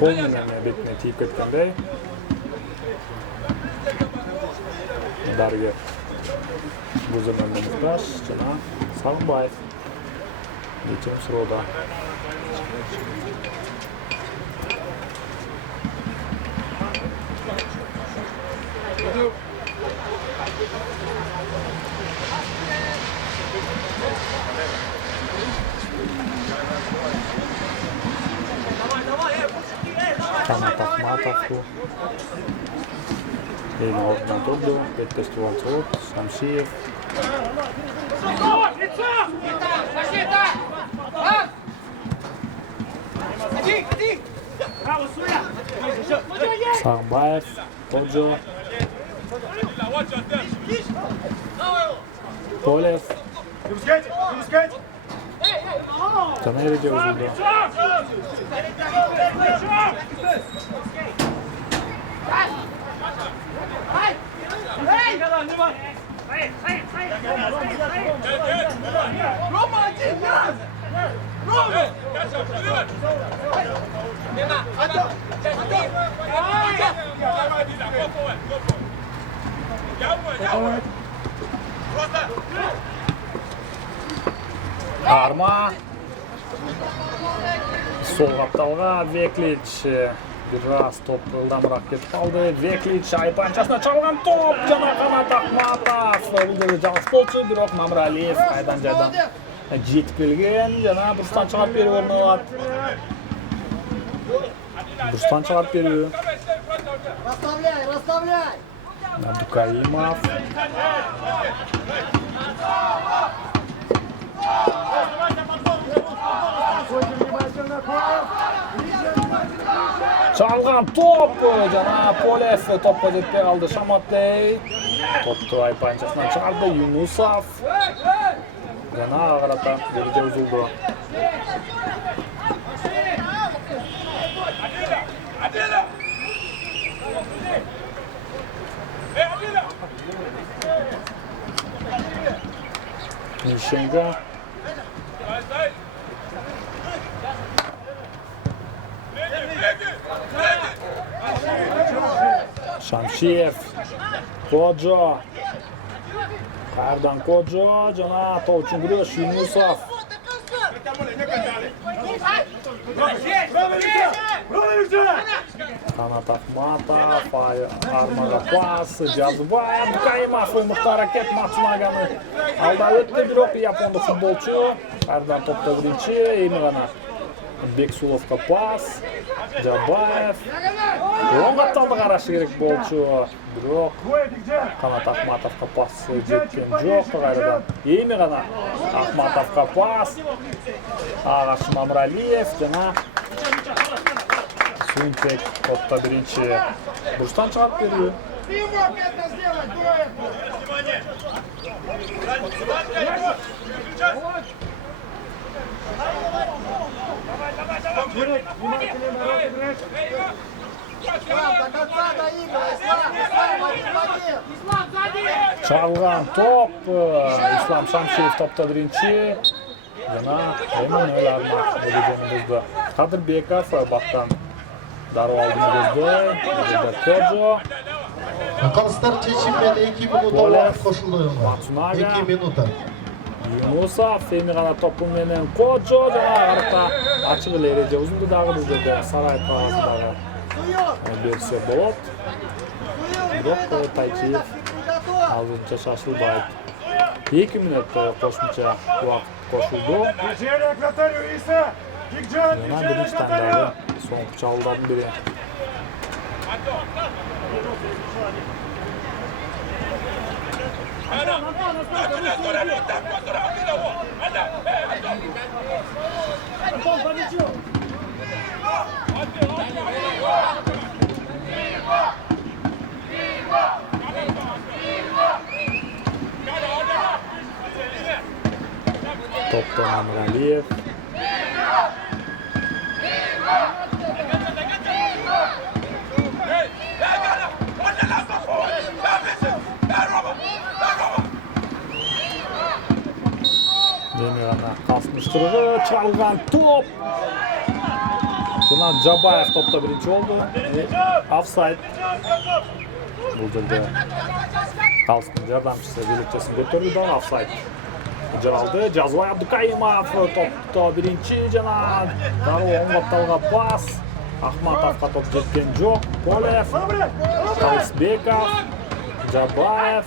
Qo'l bilan betini tiyib ketganday. Darga bu zamonda muhtoj jana Sarbayev yechim so'rovda Kanat Ahmatovku Elini ortadan turdi, betkashdi Volchov, Shamshiyev. Sarbayev, Qo'ja. Polev. Tanayriga uzildi. Рома, один раз! Рома! Arma. Sol kaptalga Veklic biraz top ıldamırak ketip kaldı. Veklic ayıp ançasına çalgan top. Jana Kanat Ahmatov. Buldur жалғыз болчу, бирок Мамралиев кайдан жайдан жетип келген. Жана бурстан чыгып берип орнолот. Бурстан чыгып берүү. Расставляй! Абдукаимов. Çalgan top jana Polev topga жетпей kaldı. Şamatley toptu ayıp ançasından çıkardı. Yunusov jana qarata derece uzuldu. Nishenko. Shamshiyev. Kojo. Qayerdan Kojo, jana top uchun kurash Yunusov. Kanat Ahmatov, Armaga pas, Jazbay, Abdukaimov Muxtar Aket Matsunagani alda o'tdi, biroq yaponlik futbolchi qayerdan topda birinchi, endi gana Beksulovga pas, Jabayev. O'ng qattalda qarashi kerak bolchi, biroq Kanat Ahmatovga pas jetgan yo'q qayerdan. Endi gana Ahmatovga pas, Ag'ash Mamraliyev jana Suntek topda birinchi burchdan chiqarib berdi. Çalgan top İslam Shamshiyev topda birinchi. Jana Emmanuel Armak deganimizda Qadirbekov baqdan darvo aldığını gözde. Kojo. Kalstar çeşimleri 2 minuta vakit koşuldu oyuna. 2 minuta. Yunusov endi gana topun menen Kojo jana qarata açık ereje uzundu dagы bu жерде Saray Pagazdağı berse bolot. Biroq Taychiyev azınca şaşılbayt. 2 minut qo'shimcha vaqt qo'shildi. Yana birinchi tandagi so'nggi chaldan biri. Topda Mamraliyev. Yana qasmıştırığı çalgan top. Jana Jabayev topda birinchi oldu. Offside. Bu жерде Qalsın yardımcısı birlikçesini götürdü da offside. Jaraldı. Jazbay Abdukaimov topda birinchi jana darvo o'ng qattalga pas. Ahmatovga top jetgan yo'q. Polev, Qalsbekov, Jabayev,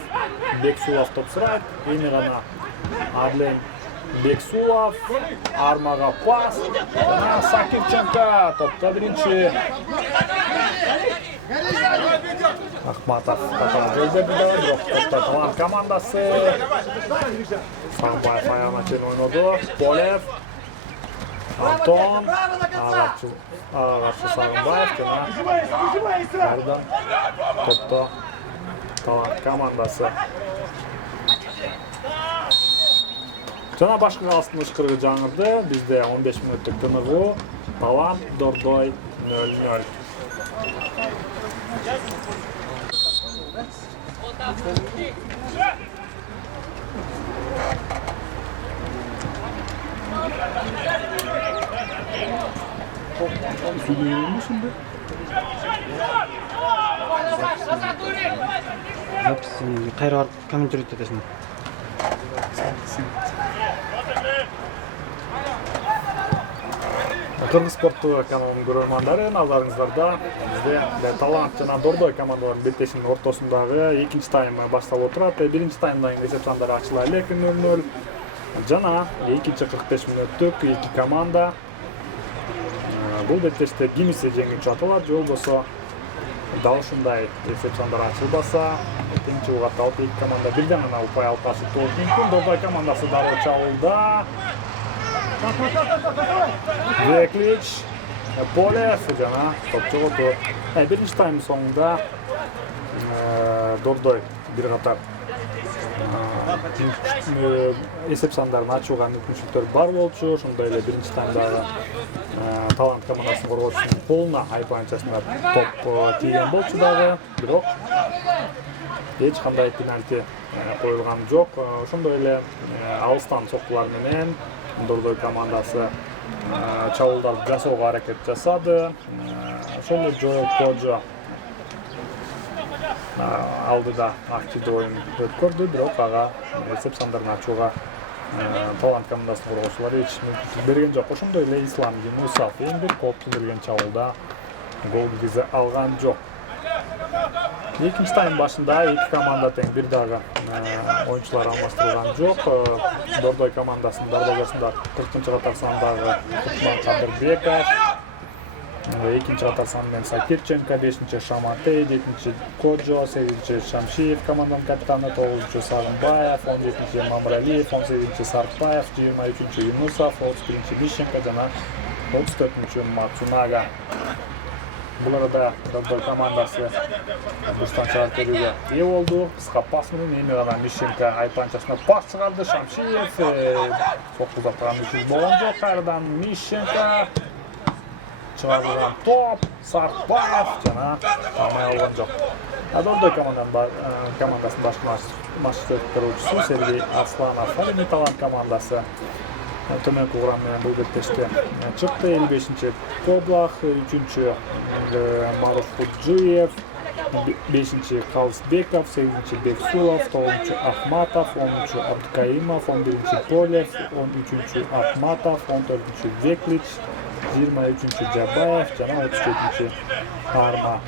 Beksulov top suraydi. Endi gana Adlen Beksulov, Armaga pas. Sakivchenko topda birinchi. Ahmatov qatar yo'lda biroq topda Talant komandasi. Sa'bayev ayağına çen oynadı. Polev, Anton, Ağaçlı Sarımbayev Nereden topta Talant komandası. Жана башкы калыстын ышкырыгы жаңырды. Бизде 15 мүнөттүк тыныгуу. Talant Dordoy 0-0. Запись кайра барып комментировать этесиң. Кыргыз спортту каналынын көрөрмандары, назарыңыздарда бизде Талант жана Дордой командаларынын беттешинин ортосундагы экинчи тайм башталып отурат. Биринчи таймдан кийин эсеп сандары ачыла элек 0-0. Жана экинчи 45 мүнөттүк эки команда бул беттеште кимиси жеңүүчү аталат, же болбосо дал ушундай эсеп сандары ачылбаса, тең чыгууга аталып эки команда бирден гана упай алып калышы мүмкүн. Дордой командасы дароо чабуулда. Веклич, Полев жана топ жоготу. Биринчи тайм соңунда Дордой бир катар эсеп сандарын ачууга мүмкүнчүлүктөр бар болчу. Ошондой эле биринчи таймдагы Талант командасынын коргоочусунун колуна айпанчасына топ тийген болчу дагы, бирок эч кандай пенальти коюлган жок. Ошондой эле алыстан соккулар менен Дордой командасы чабуулдарды жасоого аракет жасады. Ошол эле Жоэл Коджо алдыда активдүү оюн өткөрдү, бирок ага эсеп сандарын ачууга Талант командасынын коргоочулары эч мүмкүнчүлүк берген жок. Ошондой эле Ислам Юнусов эң бир кооптундурган чабуулда гол киргизе алган жок. Экинчи тайм башында эки команда тең, бир дагы оюнчулар алмаштырылган жок. Дордой командасынын дарбазасында 40-катар сандагы Кутман Кадырбеков, экинчи катар сан менен Сакирченко, 5-чи Шаматей, 7-чи Коджо, 8-чи Шамшиев команданын капитаны, 9-чу Сагынбаев, 17-чи Мамралиев, 18-чи Сартбаев, 23-чү Юнусов, 31-чи Мищенко жана 34-чү Мацунага. Бул арада Дордой командасы буштан чыгарып берүүгө ээ болду. Кыска пас менен эми гана Мищенко айпанчасына пас чыгарды. Шамшиев сокку заптаган үчүн болгон жок. Кайрадан Мищенко чыгарылган топ, Сартбаев жана алмай алган жок. Дордой командасынын башкы өткөрүүчүсү Сергей Асланов. Эми Талант командасы төмөнкү курам менен бул беттеште чыкты. 55-чи Коблах, 3-чү Маруф Куджиев, 5-чи Калысбеков, 8-чи Бексулов, 9-чу Ахматов, 10-чу Абдыкаимов, 11-чи Полев, 13-чү Ахматов, 14-чү Веклич, 23-чү Жабаев жана 37-чи Арма.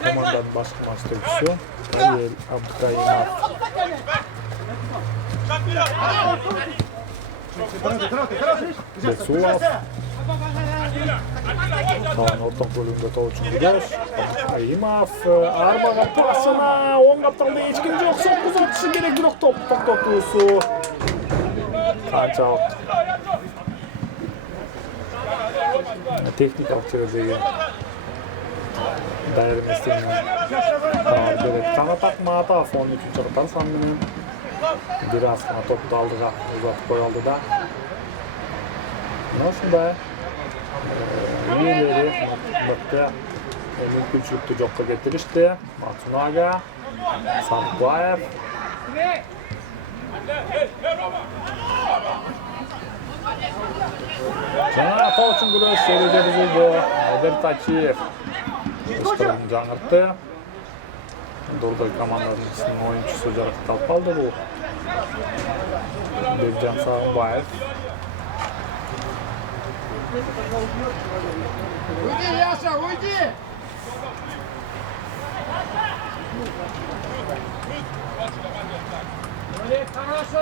Команданын башкы маштырчысы Эль Абдыкаимов. Бексулов Талан орток бөлүмдө тоочу Гудош, Аимов Армага пасына оң капталда эч ким жок, сокку uzatышы керек, бирок топ токтотуусу канчалык техникалык жердеги дайыр эместигинен кабар берет. Канат Акматов 13-чү катар сан менен бир аз гана топту алдыга узатып кое алды да. Ошондой ээлери мыкты мүмкүнчүлүктү жокко кетиришти. Мацунага, Сартбаев. Жана тоочун күрөш эреже бузулду. Бертачиев ышкырын жаңыртты. Дордой командасынын оюнчусу жаракат алып калды. Бул Бекжан Сагынбаев. Уйди, Яша, уйди! Хорошо!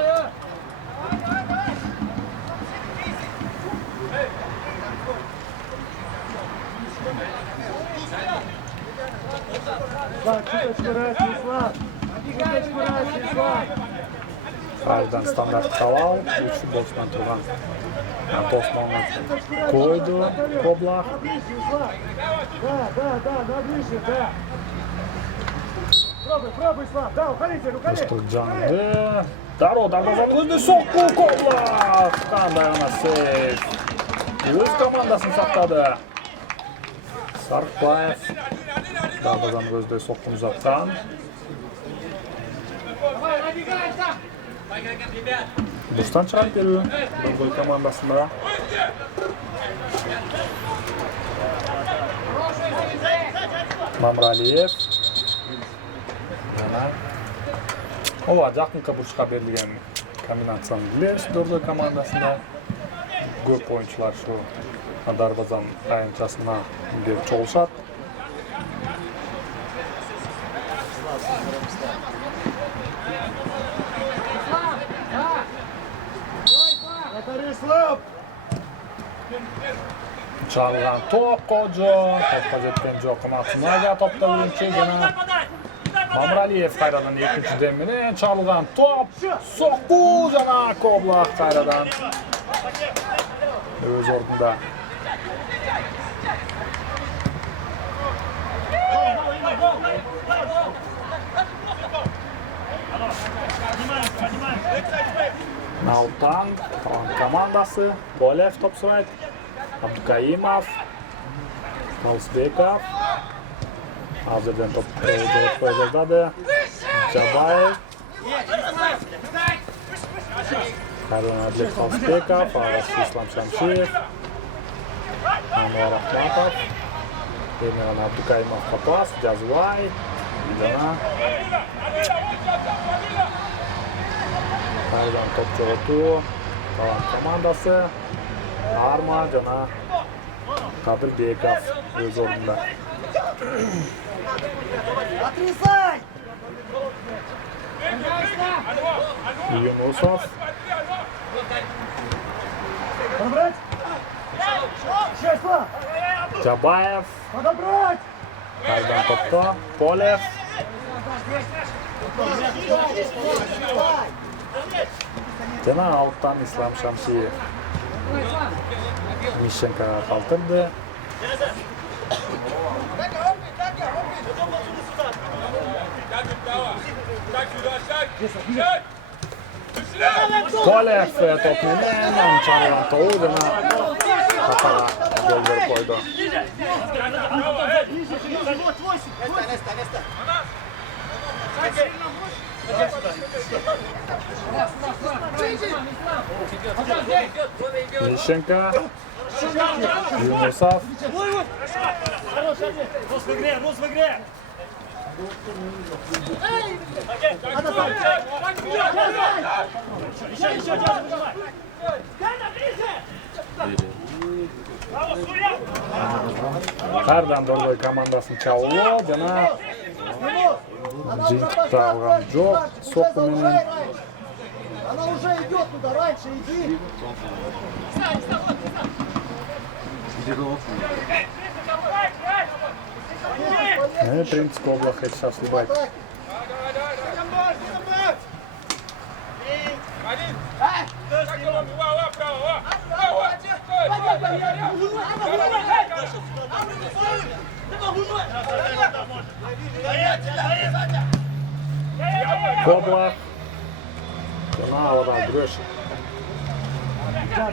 Кайрадан стандарт кабал, 3 футболчудан турган тосмону койду Коблах. Пробуй, Слав, да, уходите, Ыстык жаңды. Дароо дарбазанын көзүнө сокку Коблах. Кандай гана сейв. Өз командасын сактады. Сартбаев дарбазанын көздөй соккун узаткан. Буштан чыгарып берүү Дордой командасында. Мамралиев. Ооба жакынкы бурчка берилген комбинацияны билебиз Дордой командасында. Көп оюнчулар ушу Darvazan tayanchasına bir çoğulşat. Çalgan top Kojo. Topka jetken жоқ. Matsunaga topta oyuncu yana Mamraliyev qayradan ikinci demine çalgan top. Sokku jana Koblak qayradan. Öz ordunda. Naltan komandası Bolev top surayt. Abdukayimov, Kalsbekov. Hazırdan top cevap koyacağız. Jabayev. Kardan Adlet Kalsbekov, Aras İslam Şamşiyev. Anwar Ahmatov. Demiran Abdukayimov kapas, Jazvay. Jana. Kardan top çoğutu. Kalan komandası. Arma jana Kabil Bekov öz orunda. Отрезай! Yunusov. Подобрать! Честно! Jabayev. Подобрать! Kardan topta. Polev. Jana alttan İslam Şamşiyev. Mishenko'ga qaltirdi. Polev topni çalgan to'g'ri xatoga gol berib qo'ydi. Mishenko. Yunusov. Рус в игре! Рус в игре! Еще, держи! Kardan Dordoy komandasini Chaulo jana Jintikda olgan жоқ. So'qqi менен Она уже идет туда, раньше иди. Принцип Koblak hech shafslibayt. Koblak jana havadan kurash.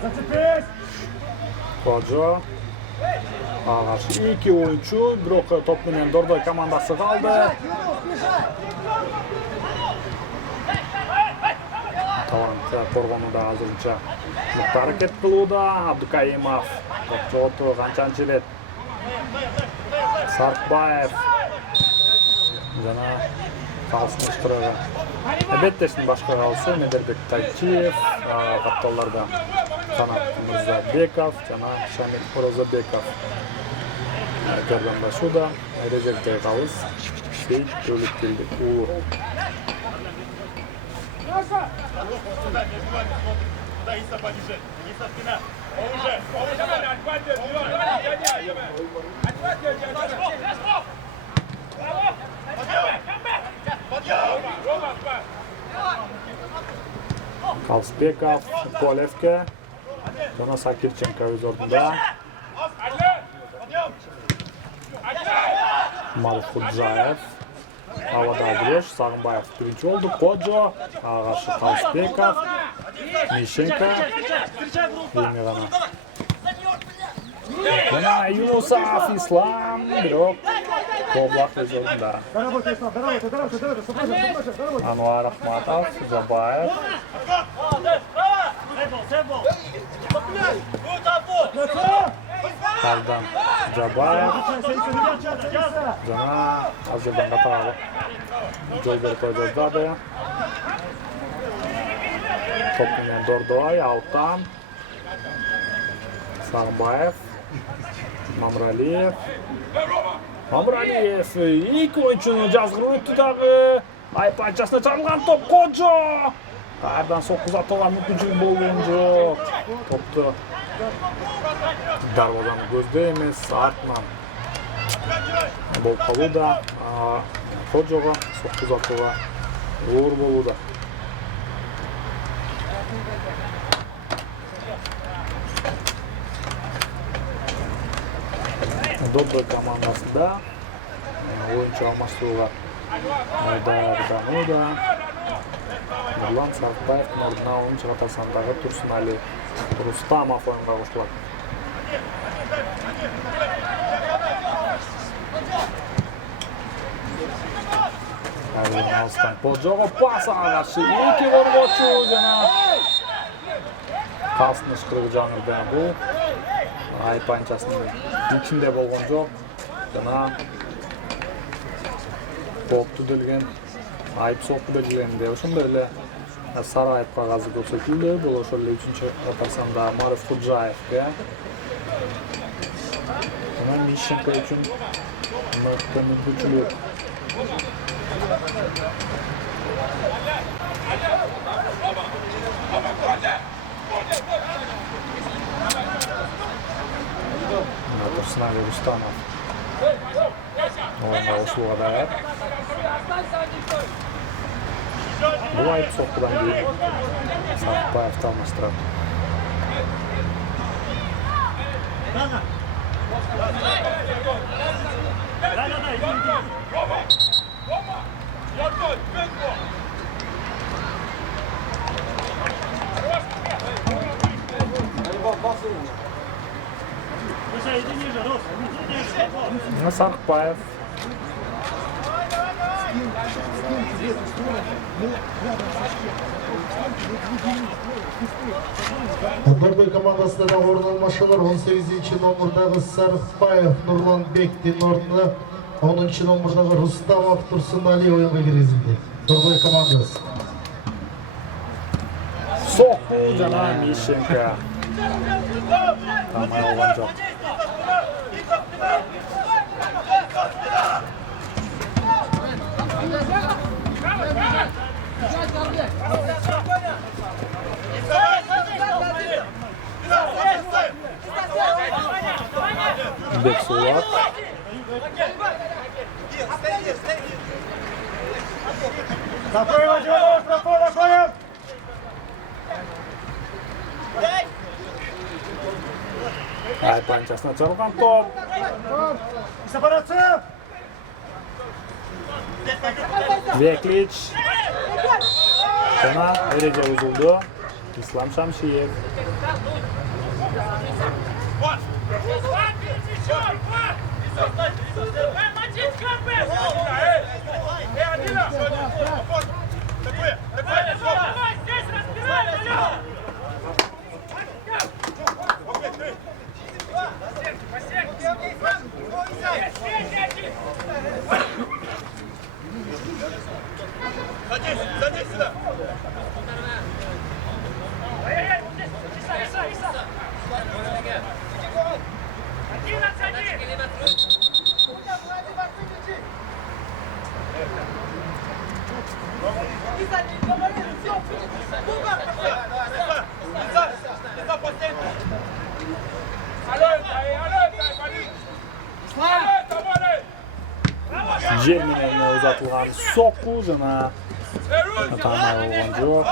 Зацепись! Kojo qarshi ikki o'yinchi, biroq top bilan Dordoy komandasi qoldi. Talant qo'rg'onida hozircha nuqta harakat qiluvdi. Abdukayimov to'g'ri qanchalik Sarkbayev jana Falsni ishtirog'i. Albatta shuni boshqa qolsa Mederbek Taychiyev qattollarda Sanat Mirzabekov jana Shamil O'rozabekov. Gardandashuvda rezervga qolib Seyit o'lib keldi. Да, Иса пониже. Иса спина. Он уже. Kalsbekov Polevga jana Sakirchenko o'z o'rnida. Malxudjayev havada kurash. Sag'inbayev birinchi bo'ldi. Kojo qarshi Kalsbekov. Mishenko. Demiran. Jana Yunusov Islam biroq Koblak o'z o'rnida. Anwar Ahmatov, Jabayev. Kardan Jabayev. Jana hozirdan qatorga joy berib qo'ydi. Top bilan Dordoy altdan. Sag'inbayev Mamraliyev. Mamraliyev ilk oyunchuni жазғырып өтті дағы. Ayıp parçasına çalған top Kojo. Qayerdan so'qqiz ato'ga мүмкіншілік болған жоқ. Toptu darvozani ko'zda emas, артынан болып қалуда. Kojoga so'qqiz ato'ga zo'r bo'lуда. Добрый командасында ойыншы алмастыруға дайындануда. Нұрлан Сартбаевтың орнына ойыншы қатарсандағы Тұрсынәлі Рустамов ойынға қосылады. Алыстан Kojoga пасыға қарсы екі орынбашы жана қалсын ышқырығы жаңырды. Бұл Ayıp pançasının içinde болған жоқ. Жана Koptu delgen ayıp soqu belgiленді. Ошондой эле сары айып кагазы көрсөтүлдү. Бул ошол эле 3-чү катарсанда Мариф Худжаевге. Жана Мищенко үчүн мыкты мүмкүнчүлүк. Тұрсынәлі Рустамов ойынға қосылуға даяр. Бұл айып соққыдан кейін Сартбаевты алмастырады. Сарқбаев. Добрый командасында да орын алмашылар 18-ci номердағы Сарқбаев Нұрланбектің орнына 10-ci номердағы Рустамов Тұрсынәлі ойынға кіргізілді. Добрый командасы. Соққу жана Мищенко. Тамай олған жоқ. Бексулат. Ayıp pançasına çalған топ. Veklич. Жана эреже бұзылды. Ислам Шамшиев. Садись сюда. Жер менен узатылган соққу жана тамай болгон жок.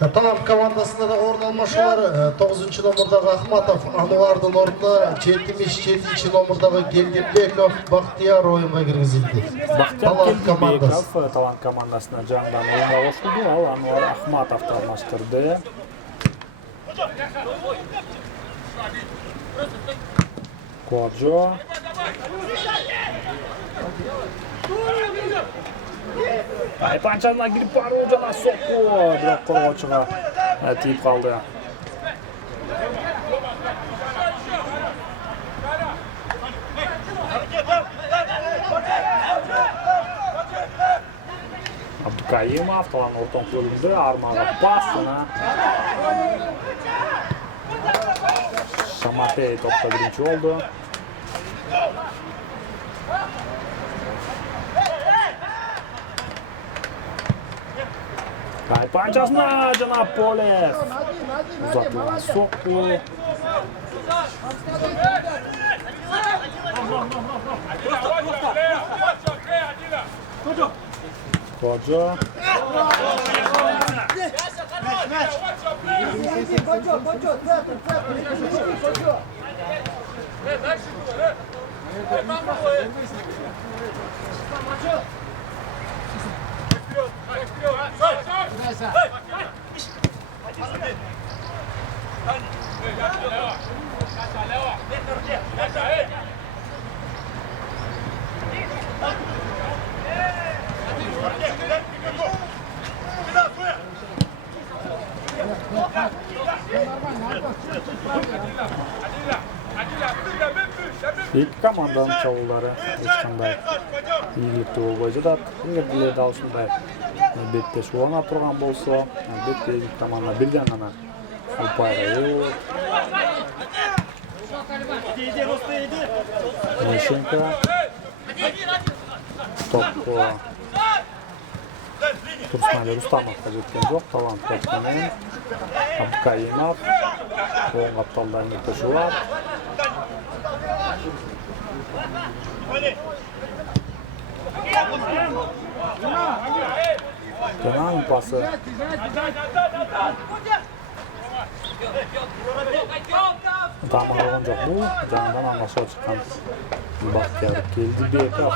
Талант командасында да орын алмашылар 9-ci номердағы Ахматов Ануардың орнына 77-ci номердағы Келдебеков Бақтияр ойынға кіргізілді. Бақтияр Келдебеков талант командасына жаңдан ойынға қосылды, ал Ануар Ахматовты алмастырды. Коджо. Ayıp pançasına girip barу жана соққу, бирок коргоочуга тийип калды. Abdukayimov talan o'rtoq bölümde Armaga pas jana Shamatey topda birinchi oldu. Panchasına jana Polev uzatilgan so'qqu. Kojo İlk komandanın çalıları hech qanday iyilikli bo'lmay жатат. Эгер дилерде ушундай бетте шулана турган болсо, албетте эки команда бирден гана упайга ээ болот. Мишенко топку Турсунали Рустамовго жеткен жок. Талант топ менен Абдукайимов оң капталдан өтүшүп Canan'ın pası. Tamam olacak bu. Can'dan anlaşa çıkan Bahtiyar geldi. Bekaf.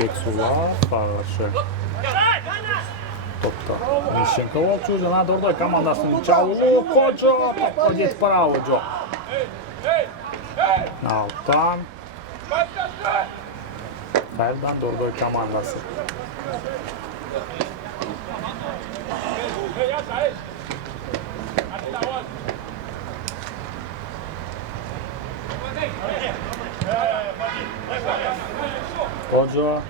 Beksula karşı. Topta. Mishchenko oldu. Can'a doğru komandasının Çavulu. Koço. Topla jet bravo Joe. Alttan. Qayerdan Dordoy komandasi. Kojo.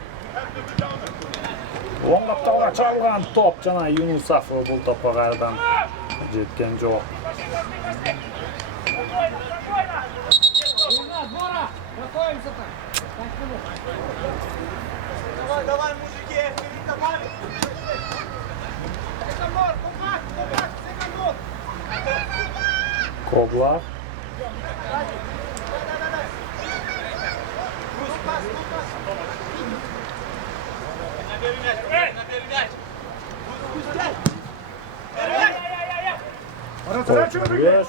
Oң капталга чалган топ жана Юнусов бул топко кайрадан жеткен жок. Давай, мужики, давай! Koglar. Koyuyor.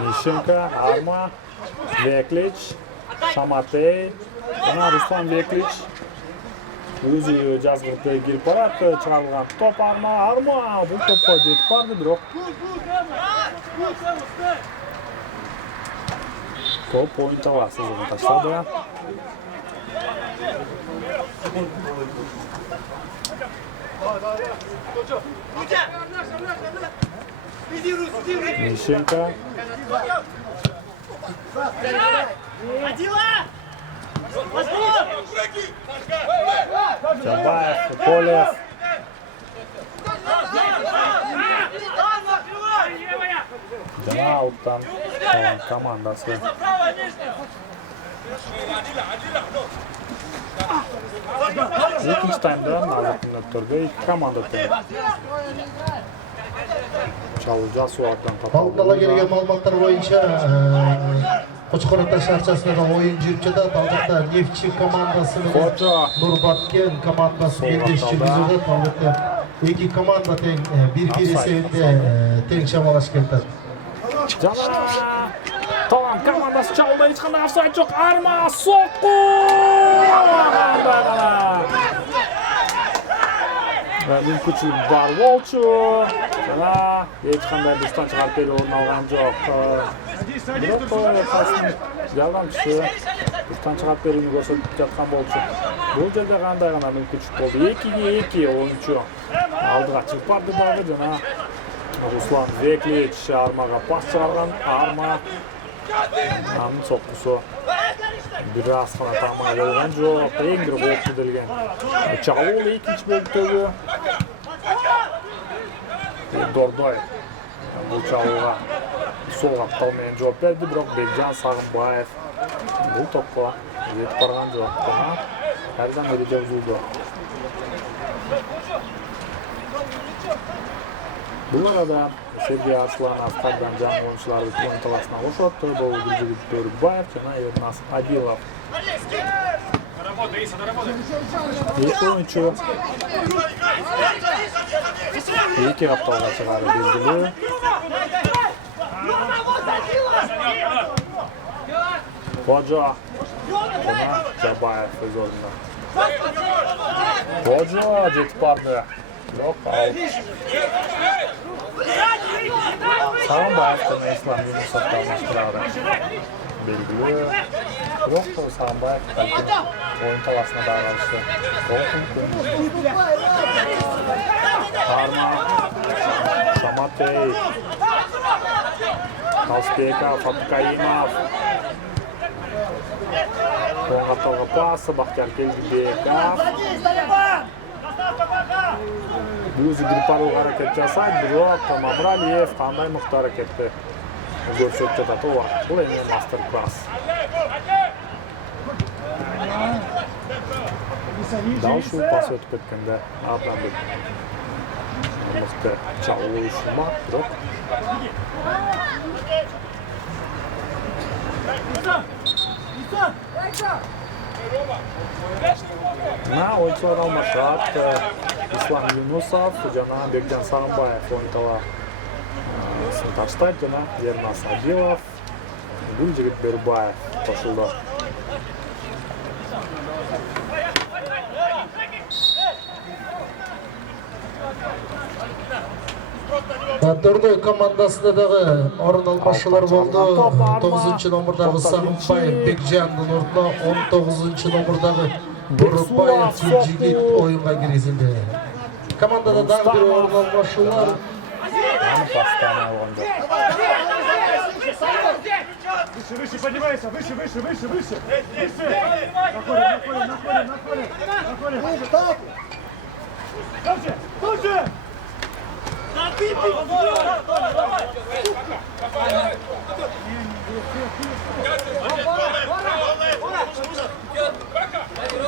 Mishchenko, Arma, Veklich, Shamatey, Ruslan Veklich. O'zi jazg'irga kirib boradi, chiqarilgan top Arma bu topga yetib bordi, biroq top o'yin tavasini tashladi. Mishchenko. Чабаев, Полев. Жанауттан командасы. Екінші таймда назық минуттарда екі команда тең. Чалу Жасуардан Алдын келген маалыматтар боюнча Кочкор ата шарчасында оюн жүрүп жатат. Албетте Нефтчи командасы менен Нурбаткен командасы белдешчи жүрүп жатат. Албетте эки команда тең 1-1 эсебинде тең чамалаш келатат. Жана Талан командасы чалды, эч кандай офсайд жок. Арма сокку! Мүмкүнчүлүк бар болчу. Жана эч кандай дустан чыгарып берүү орун алган жок. Бирок кайсын жардамчысы дустан чыгарып берүүнү көрсөтүп жаткан болчу. Бул жерде кандай гана мүмкүнчүлүк болду. 2-2 оюнчу алдыга чыгып барды дагы жана Руслан Веклич Армага пас чыгарган. Арма Anın sokkusu biraz gana tamam bolgan jok. Eң bir gol edilgen. Çağol ikinci bölümdögü Dordoy bu çağolga sol aptal menен жооп берди, бирок Бекжан Сагынбаев бул топко жетип барган жок. Эрден эреже бузулду. Бұл арада Сергей Арсланов қайдан жаңа ойыншыларды ойын таласына қосылды. Бұл Гүлжігіт Бөрікбаев және Ернас Адилов. Екі ойыншы екі қапталға шығары белгілі. Ходжа және Жабаев өз орнында. Ходжа жетіп барды. Жоқ, ал. Сағынбаев және Ислам Юнусовты алмастырады. Белгілі. Жоқ, Сағынбаев ойын таласына да қалышты. Қарма, Шаматей, Қалысбеков, Абдыкаимов. Тоңғатталға пасы, Бақтияр Келдібеков. Өзі гриппарлық әрекет жасайды, бирок Мамралиев қандай мықты әрекетті көрсетіп жатады. Бұл эми мастер-класс. Дал ушул пас өтүп кеткенде Абрамбек мыкты чалуу ушулма, бирок на ойыншылар алмашат. Ислам Юнусов жана Бекжан Сагынбаев ойын таласын таштайт жана Ернас Адилов, Гүлжігіт Бөрікбаев кошулду. Дордой командасында дагы орун алмашуулар болду. 9-номурдагы Сагынбаев Бекжандын ордуна 19-номурдагы Бөрікбаев Гүлжігіт оюнга киргизилди. Командада дагы бир орун алмашуулар. Выше, поднимайся, выше. Дальше.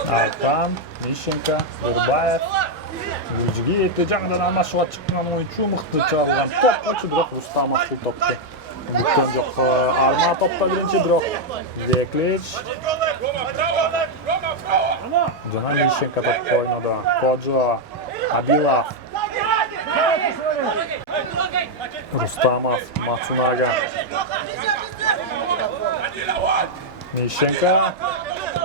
Арқан, Мищенко, Бөрікбаев, Гүлжігіт жаңадан алмашуға чыккан ойынчу мыкты чыгарылган топ койчу, бирок Рустамов бул топты бүткөн жок. Арма топто биринчи, бирок Веклич жана Мищенко топко ойноду. Коджо, Адилов, Рустамов, Мацунага, Мищенко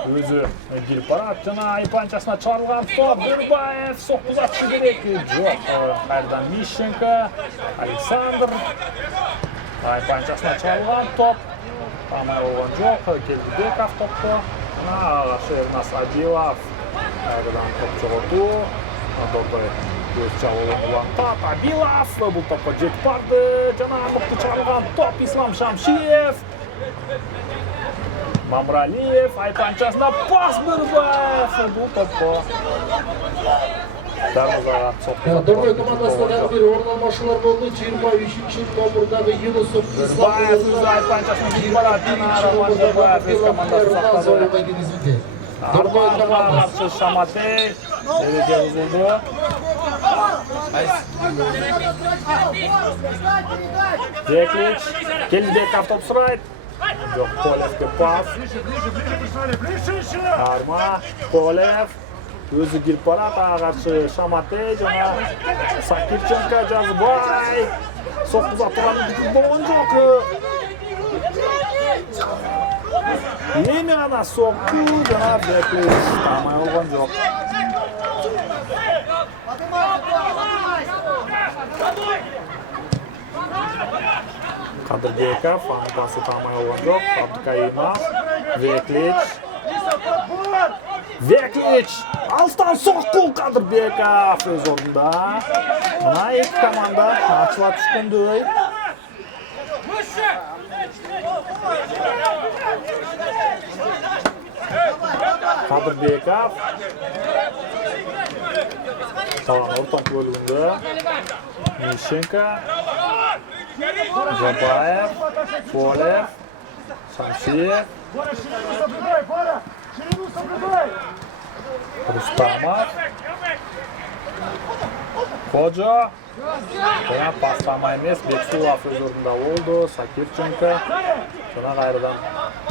өзі келіп барат жана айпанчасына чыгарылган топ. Бөрікбаев соккузатышы керек. Жок, кайрадан Мищенко, Александр айпанчасына чыгарылган топ. Тамай болгон жок. Келдибеков топто. Ернас Адилов кайрадан топ жоготу. Дордой өз чабуулун улантат. Адилов бул топко жетип барды жана мыкты чыгарылган топ. Ислам Шамшиев, Мамралиев айпанчасына пас. Бөрікбаев бул топко дарбазага сокку. Дордой командасында дагы бир орун алмашуулар болду. 23-номурдагы Юнусов Бөрікбаев өз айпанчасына кетип барат жана Роман өз командасын сактады. Дордой командасы Шаматей эреже бузулду. Веклич, Келдибеков топ сурайт. Жок, Полевке пас. Арма, Полев өзү кирип барат, ага каршы Шаматей жана Сакирченко, Жазбай соккуза турган болгон жок. Эми гана сокку жана Веклич тамай болгон жок. Кадырбеков, анын пасы тамай болгон жок. Абдыкаимов, Веклич, алыстан сокку. Кадырбеков өз ордунда. Мына эки команда ачыла түшкөндөй. Qadirbekov. Tamam, o'rtoq bölümünde. Mishenko. Jabayev. Polev. Shamshiyev. Бора, ширину соблюдай, Бора! Ширину соблюдай! Rustamov. Hoca. Yana paslama emas, Beksulov o'z o'rnida bo'ldi. Sakirchenko. Yana qayerdan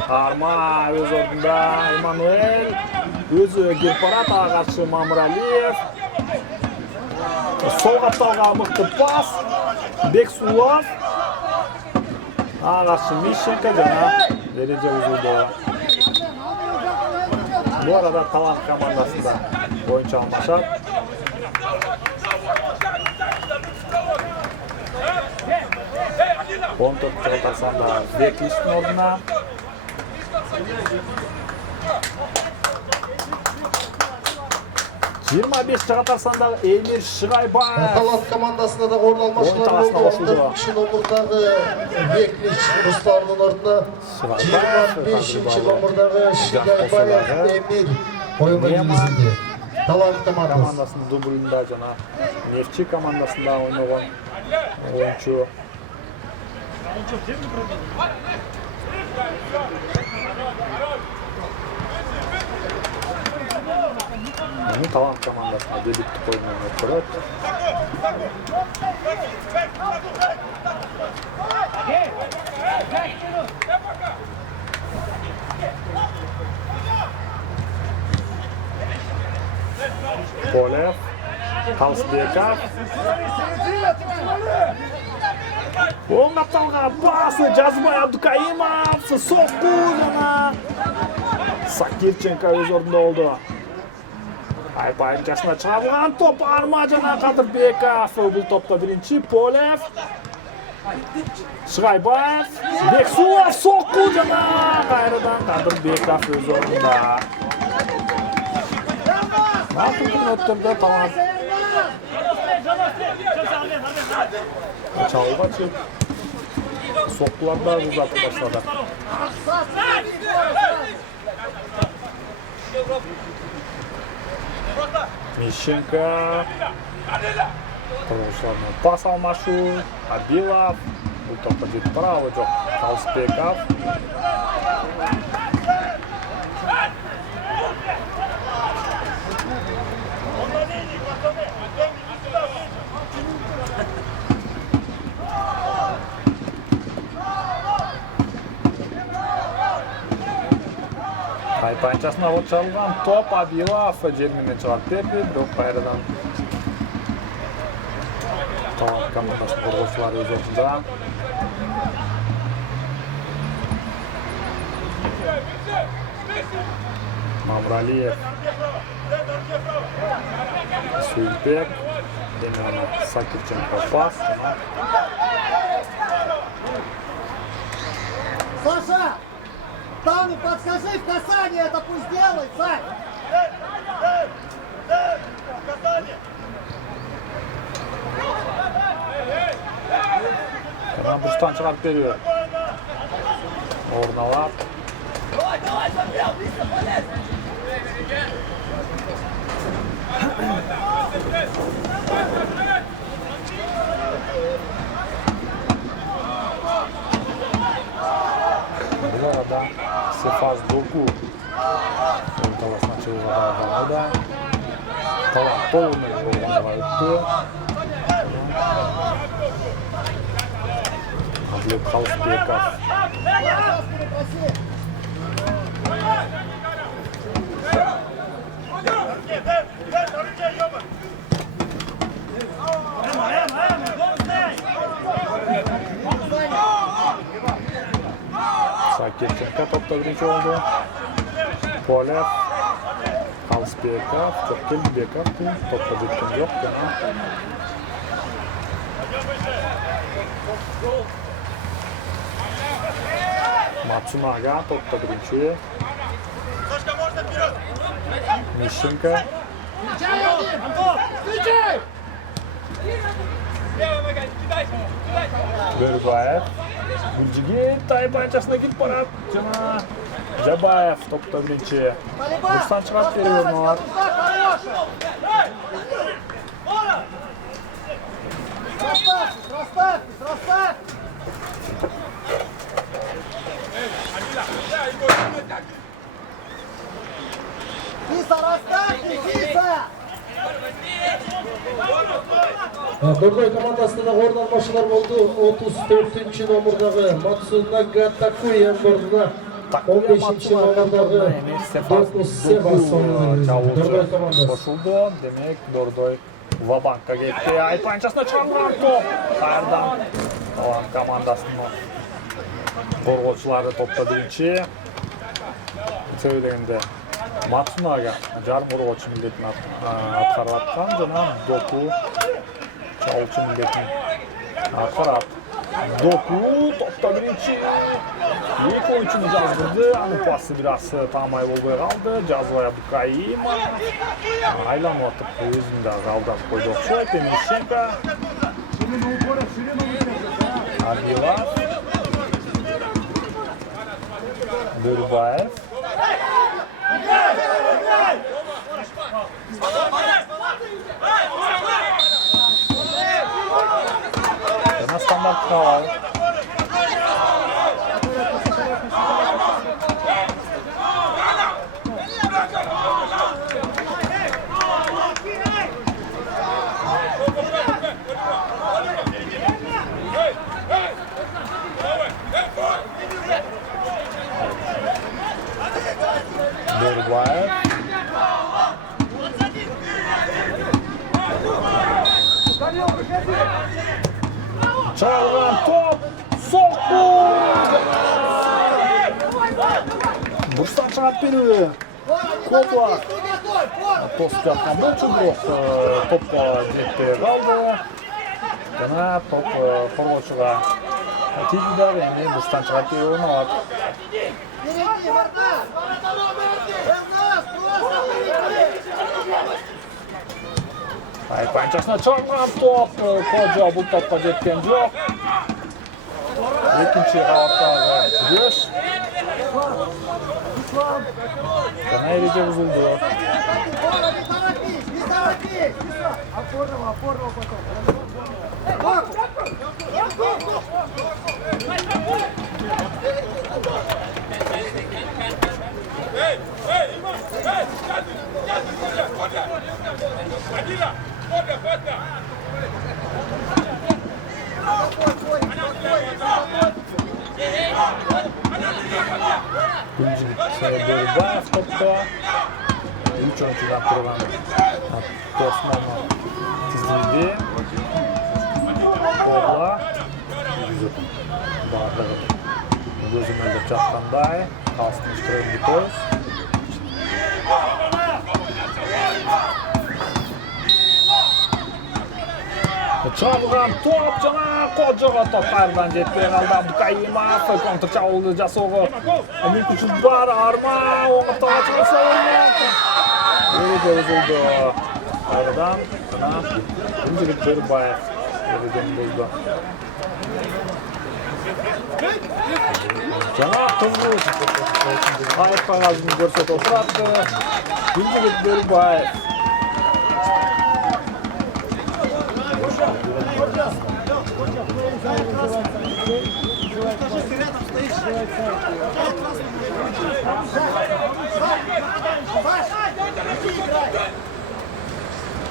Arma o'z o'rnida, Emanuel. O'zi Gerparatova qarshi Mamraliyev. Solga talga mıqtı pas. Beksulov. Qarshi Mishenko yana dereja uzildi. Bu arada Talant komandasida o'yinchi almashadi. Kontot Çağatarsanda Bekliş'in orduna. Жиырма Çağatarsandağı Emir Şıraybayev. Talant komandasında da orun almaşılar Oyun oldu. tarzına 14 nomurdağı Bekliş Ruslarının ornuna 25. nomurdağı Şıraybayev Emir oyunga girgizildi. Talant komandası. Komandasının dublunda jana Neftçi komandasında oynagan oyuncu. Bunu Talant komandasına debütte koymayı ötürü. Polev, Kalsbekov. O'ngga talgan pasi Jazboy Abdukaimov, so'qqu yana. Sakirchenko o'z o'rnida oldi. Aypaynchasına chiqarilgan top Arma jana Qadirbekov. Bu topda birinchi Polev. Shiraybayev, Beksulov so'qqu jana. Qayerdan Qadirbekov o'z o'rnida. Ma'qullikni o'ttirdi Talant. Çalıba çık. Soktularda uzatı başladı. Mishenko. Tovushlarına pas almaşı. Abilov. Bu topa jet bravo çok. Kalsbekov. Aypaynchasına ot çalgan top Abilov жерменен чыгарып берди. Бирок кайрадан Talant komandасынын коргоочулары өз ордунда. Mamraliyev. Сулбек. Демьян Sakirchenko pas. Саша! Тану, подскажи в касании это пусть делает, Сань! Hemen burçtan çıkarıp veriyor. Ornalar. Bu arada Sefaz Doku ortalasına çıkıyor da Talant polunu organlara öttü. Ablep Kalsbekov. Sakirchenko topta birinchi oldu. Polev, Kalsbekov, çok keldi Bekov. Topta bitkin yok yana. Matsunaga topta birinchi. Mishenko. Berbayev. Guljiga Aypaynchasına git barat. Jana Жабаев топта birinchi. Bursdan chiqarib beraverdilar. Расставь! Киса, расставь, Киса! Dordoy komandasida o'rin almashular bo'ldi. 34-nomerdagi Matsunaga Takuya o'rnida 15-nomerdagi Dokus Sebas Dordoy komandasi qo'shildi. Demak, Dordoy Vabankka ketdi. Aypanchasini chiqargan to'p. Qayerdan? Olam komandasining qo'rg'uvchilari topda birinchi. Söyləyəndə Matsunaga yarım qo'rg'uvchi millatini atqarayotgan jana Doku Chavchi millatini atqaryapti. Doku topda birinchi. Ikki o'yinchini jazdirdi. Ani pasi biroz tamay bo'lmay qoldi. Jazvoya Bukayima aylanyotib o'zida g'aldab qo'ydi o'xshaydi. Temishenko Abilov Durbayev Yana standart faul. Durbayev çalgan top soqu Bursdan chiqarib berdi. Ko'plar to'sib yotgan bo'lsa, biroq to'pga yetib qoldi. Yana top qo'rg'uvchiga tegdi, endi Bursdan chiqarib beraveradi. Aypanchasini chiqargan top Qo'ja bu topga yetgan yo'q. Ikkinchi qavatdagi go'sh. Yana reja buzildi. Durbayev topda 3 o'yinchidan turgan Osmonov tizildi. Qo'la barligi o'zimizda chaqqanday qasdin ishtirok etamiz. Çalgan top jana Qo'jaga top qayerdan jetdi? Aldan Bukayimov kontra chaldi Jaso'g'i. Uning kuchi bor Arma o'g'li to'g'ri Reja buzildi. Qayerdan? Mana Injilik Durbayev rejadan buzdi. Jana Turmush hayot qog'ozini ko'rsatib o'tiradi. Injilik Durbayev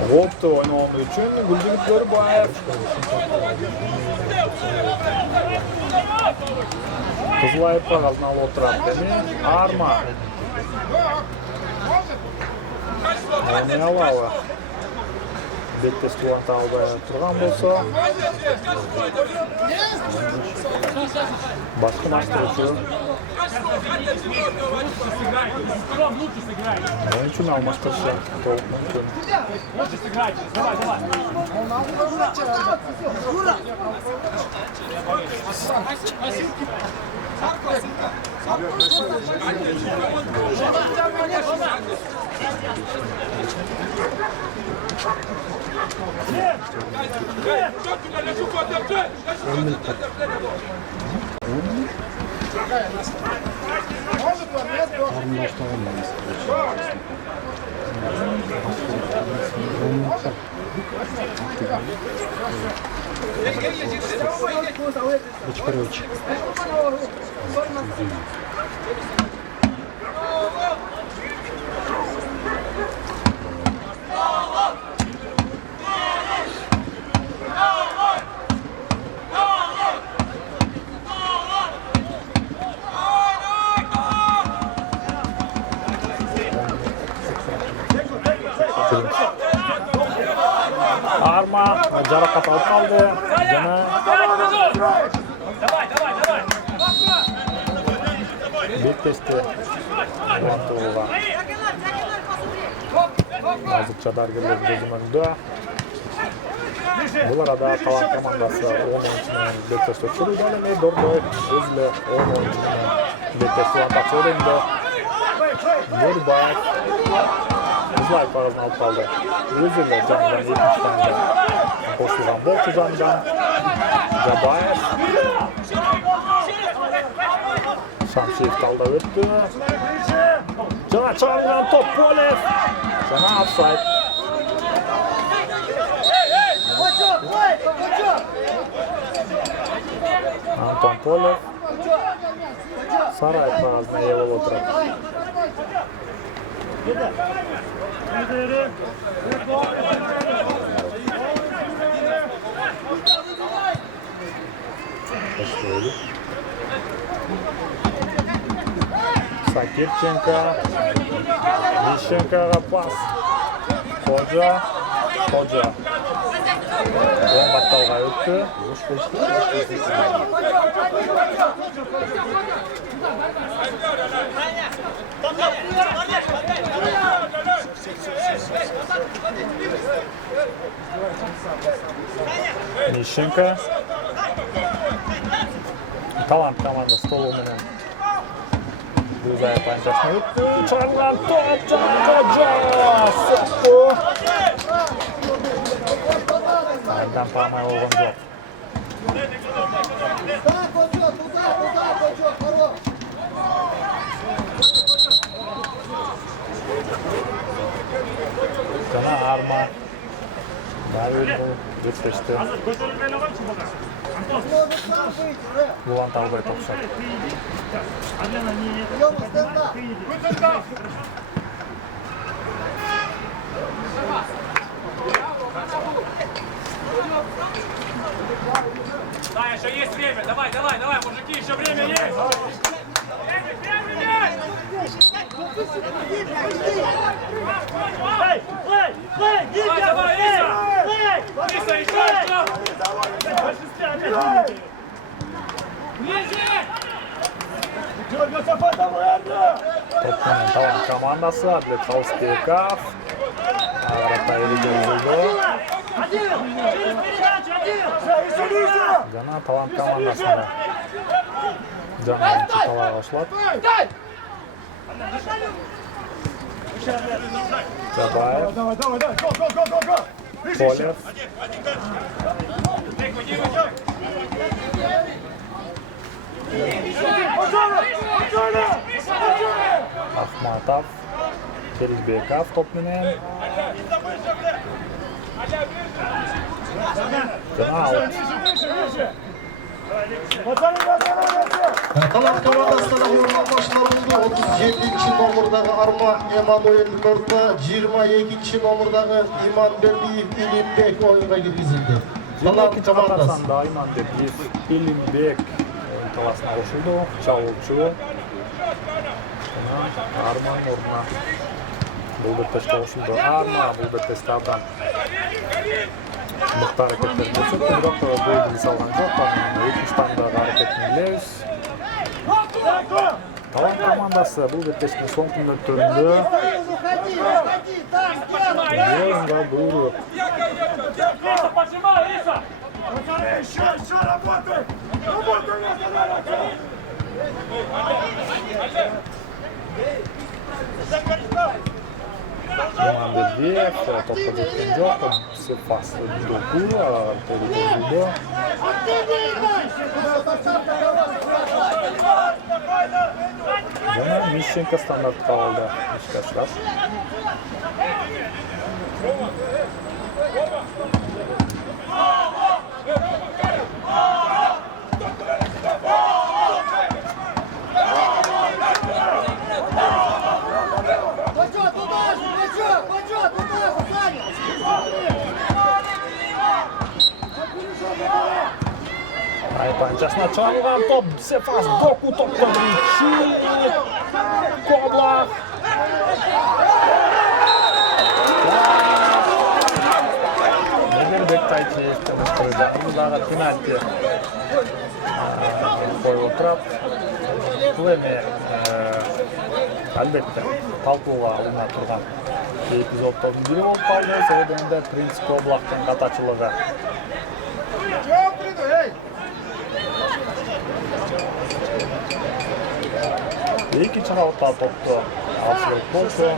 G'obda o'ynagani uchun Guljilik Durbayev Qizlayib qog'ozni olib o'tiradi. Arma O'ynayoladi. Bettes Kuantalda turgan bo'lsa boshqa mashg'ulotchi o'yinchini almashtirishi mumkin. Может, Bunda başlamamalıyız. Короче. Arma jarohat olib qoldi. Yana Bekteshdi. Hozircha dargirlar ko'zimizda. Bu arada Talant komandasi 10 o'yinchini Bekteshda tushirdi. Dordoy o'zli 10 o'yinchini Bekteshda topshirdi. Nurbayev Uzlay parazını alıp kaldı. Özürler canından 70 tane koşulan Boltu canından. Jabayev. Şamşiyev dalda öttü. Cana çalınan top Polev. Cana offside. Anton Polev. Saray parazına yevil oturdu. Sakirchenko, Mishchenkoga pas. Hoca. Bomba talga o'tdi. Mishchenko. Talant komandasi to'liq bilan Guzay panchasini o'tdi. Charlan top Hoja. So'qdi. Aydan pamay olgan yo'q. Kana Arma. Davil Bekteshdi. Luan Talbay to'xshadi. Да, еще есть время. Давай, мужики, еще время есть. Давай, Лиса, еще. Topdan Talant komandasi Adlet Xalsbekov. Ag'arata elgildi. Jana Talant komandasini Jana talaga boshlab. Jabayev. Polev. Ahmatov. Kelizbekov top bilan. Talant komandasida o'rnalmoqchilar bo'ldi. 37-nomerdagi Arma Emanuel Korta, 22 nomerdagi Iman Berdiyev Ilinbek o'yinga kirgizildi. Talant komandasi Iman Berdiyev Ilinbek talasına qo'shildi. Chavuvchi. Arman o'rnina Bulbeteshga qo'shildi. Arma Bulbeteshdan mıqta hareketler ko'rsatdi. Biroq golni solgan yo'q. 70'tandagi hareketni Lewis. Talant komandasi Bulbeteshning so'ng minutlarida O'yinga buyruq. Лиса, поджимай, Лиса! Еще работай! Работай, Iman Berdiyev to'pga yetgan yo'q. Sefas Doku to'g'ri Жана Мищенко стандартка алды ишке ашырат. Почет, туда же, почет, туда же, Саня! Aypanchasına çalınan top Sefas Doku topla birinci Koblak. Neler Bektaycı tanıştıracağımızda penalti koyup oturup bu eme albatta talqууга alına turgan epizodlardan biri болып қалды. Себебинде Принц Koblak'ın катачылыгы. Екінші раунда топты алып болды.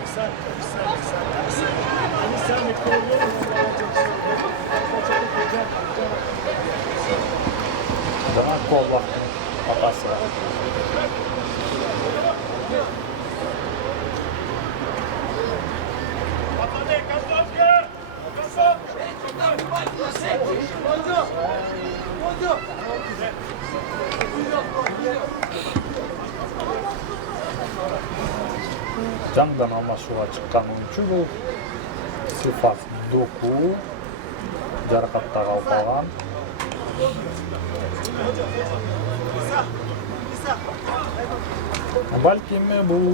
Жаңа Koblak'ın атасы. Жаңдан алмашуға шыққан ойыншы бұл Sefas Doku жарақатта қалып қалған. Балким бұл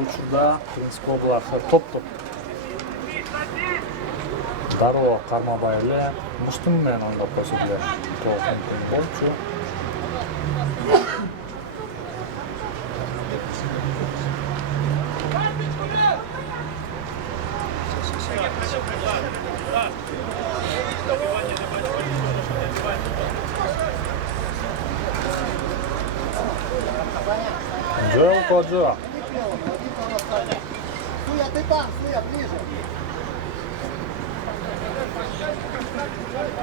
учурда Принц Koblak топ дароо кармабай эле Муштум менен оңдоп койсо деле тоокун болчу. Джоэл Коджо. Суя, ты там, Суя, ближе.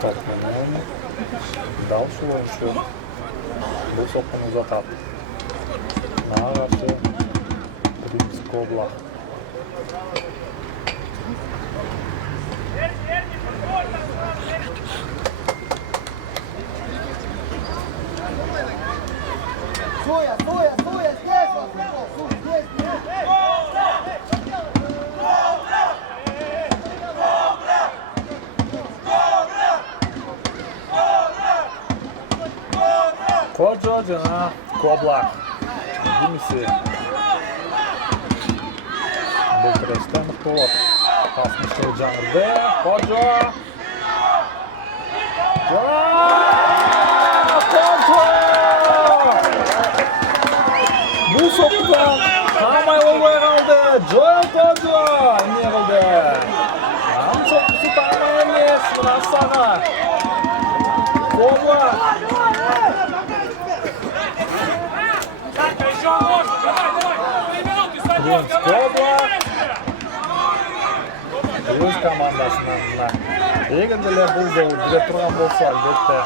Топ менен дал ушул оюнчу бул сопкуну узатат. Мага каршы Принц Koblak. Суя, здесь, вот, здесь, Коджо жана Koblak. Биринчиси бул тирештен мыкты болот. Пасмыштуу жаңырды. Коджо. Бул сопкуда камай болбой калды. Джоэл Коджо эмне кылды? Сопкусу камай эмес мына сага. Koblak. Принц Koblak өз командасына эгер деле бул жолу жүре турган болсо албетте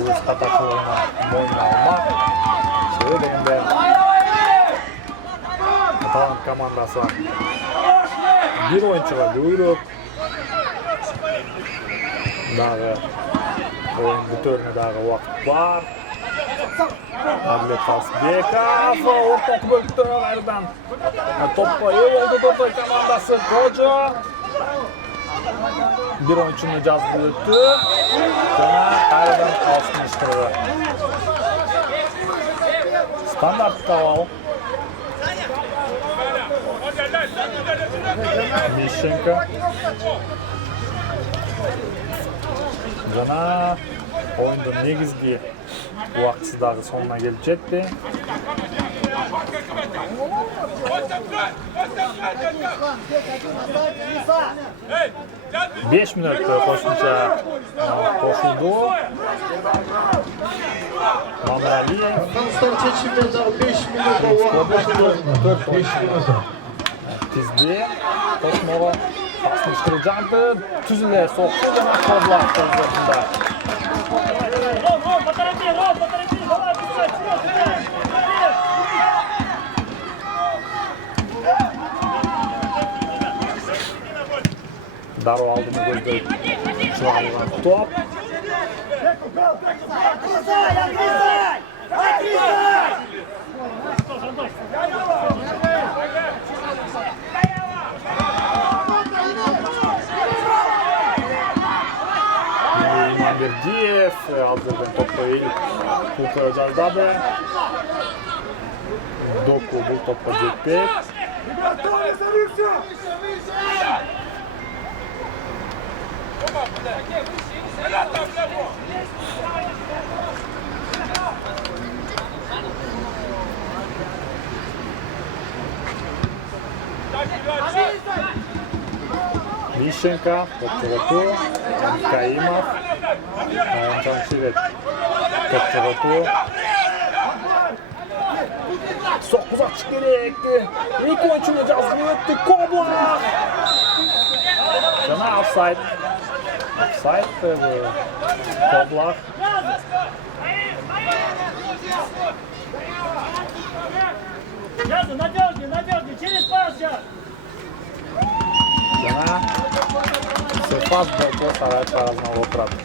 өз катачылыгына мойнуна алмак. Себеби дегенде аталган командасы бир оюнчуга көбүрөөк дагы оюн бүтөрүнө дагы убакыт бар. Адлет Асбеков орток бөлүктө кайрадан топко ээ болду Дордой командасы. Коджо бир оюнчуну жазып өттү жана кайрадан алыштырды. Стандарт абал. Мищенко жана оюндун негизги убактысы дагы сонуна келип жетти. 5 минут кошумча кошулду. Мамралиев Афганистан чечимине дагы 5 минут убакыт 5 минут. тизди кошмого пасмыштыры жарды түзүлө сокку жана Koblak Ром, поторопи, давай, писать, вперед, Darı aldığını gözleyip çıkarılan top. Berdiyev aldırgan topla eğilip kulpaya cazdadı. Doku bu topla cepek. Мищенко, топ-чоготу, Каимов, Жанширет, топ-чоготу. Соққызақ керекті. Екі ойыншыны жазғы өтті, Коблах! Жана офсайд. Офсайд, Коблах. Надежнее, через пас сейчас! Жана Сефас Белко старается разного отрада.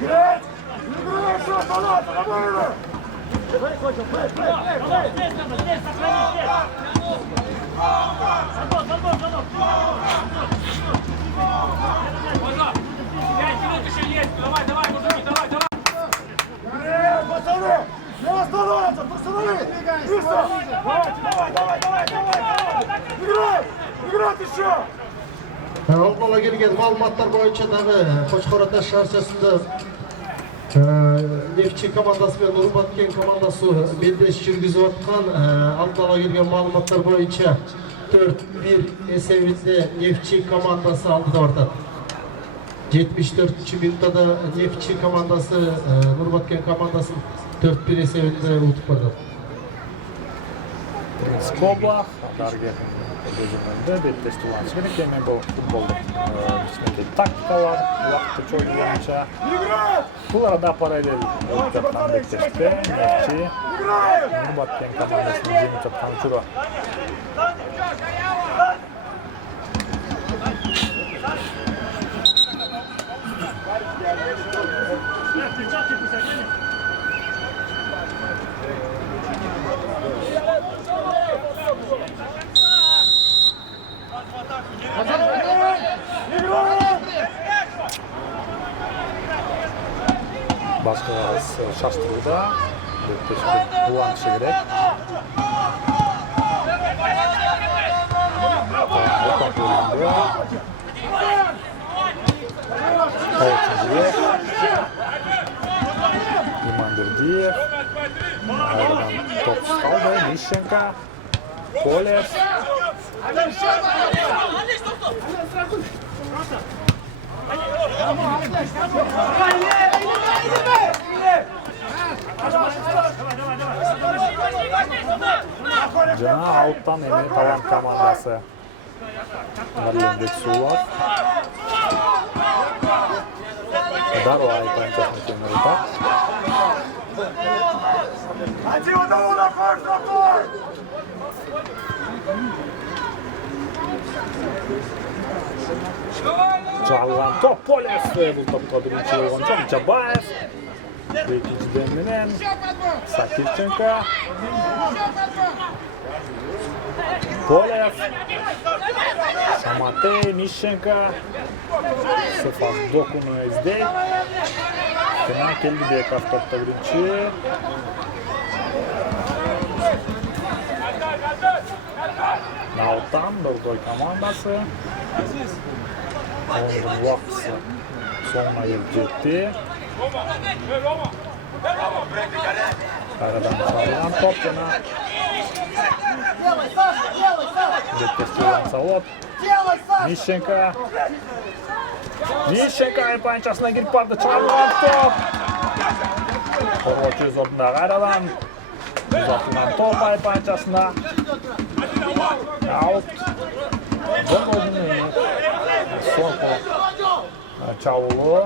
Здесь сохрани, здесь! Антон! 5 минут еще есть! Давай, мужики, давай! Пацаны! Не остановятся, пацаны! Быстро! Давай! Играть еще! Алдын келген маалыматтар боюнча дагы Кочкор-Ата шаарчасында Нефтчи командасы менен Урбаткен командасы белдеш жүргүзүп аткан. Алдын келген маалыматтар боюнча 4-1 эсебинде Нефтчи командасы алдыда бартат. 74-минутта да Нефтчи командасы Урбаткен командасын 4-1 эсебинде утуп бартат. Коблах, Дарге өзүнүндө беттеш тууланчы керек эми бул футболдук тактикалар убакытты чогуу боюнча бул арада параллель өтүп жаткан беттеште Нефтчи Урбаткен командасын жеңип жаткан учуру. Башкы шаштырууда беттеште кубанышы керек. Иман Бердиев. Айрадан топсыз қалды. Мищенко. Полев. Жана ауттан эми Талант командасы Галендек Суулов. Дару айпанчасын темірді. Жалган топ Полев. Бул топко биринчи болгон жок. Жабаев. Экинчиден менен Сакирченко. Полев. Шаматей, Мищенко. Сефас Докуну издейт. Жана Келдибеков топто биринчи. Наутан Дордой командасы. Ондун убактысы соңуна келип жетти. Кайрадан чалган топ жана Беттеш Мищенко. Мищенко айпанчасына кирип барды, чалган топ. Коргоочу өз ордунда кайрадан узатылган топ айпанчасына. Аут. Соңку чабуулу.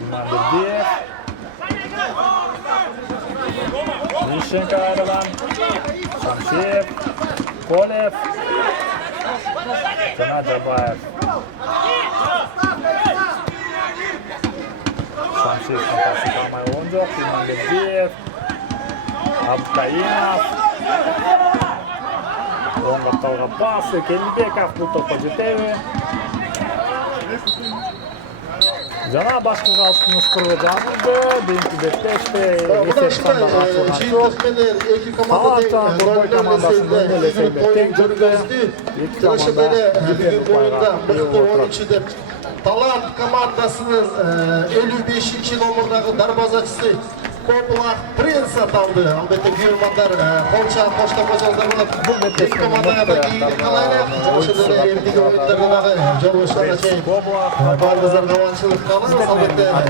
Иман Бердиев. Ющенко айрылган. Шамшиев, Колев жана Жабаев. Шамшиев пасы калмай болгон жок. Иманбекиев, Абдкаимов. Оң капталга пасы Келимбеков бул топко жетеби? Жана башкы калсын ышкыруу жазылды. Биринчи беттеште эсеп сандагы ачылган жок. жыйынтык менен эки команда Дордой командасы тең жүрдү. Эки команда бүгүнкү оюнда мыкты оюнчу деп Талант командасынын 55-чи номурдагы дарбазачысы Коплах Принц аталды. Албетте күйөрмандар колча коштопосоңуздар болот. Бул эки командага да ийгилик каалайлык. Ошондой эле эмдиги оюндарда дагы жолбошторго чейин баарыңыздарга аманчылык каалайбыз. Албетте ар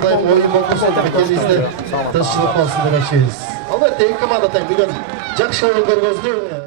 дайым оюн болбосун, бекелибизде тынччылык болсун деп айтабыз. Албетте эки команда тең бүгүн жакшы оюн көргөздү.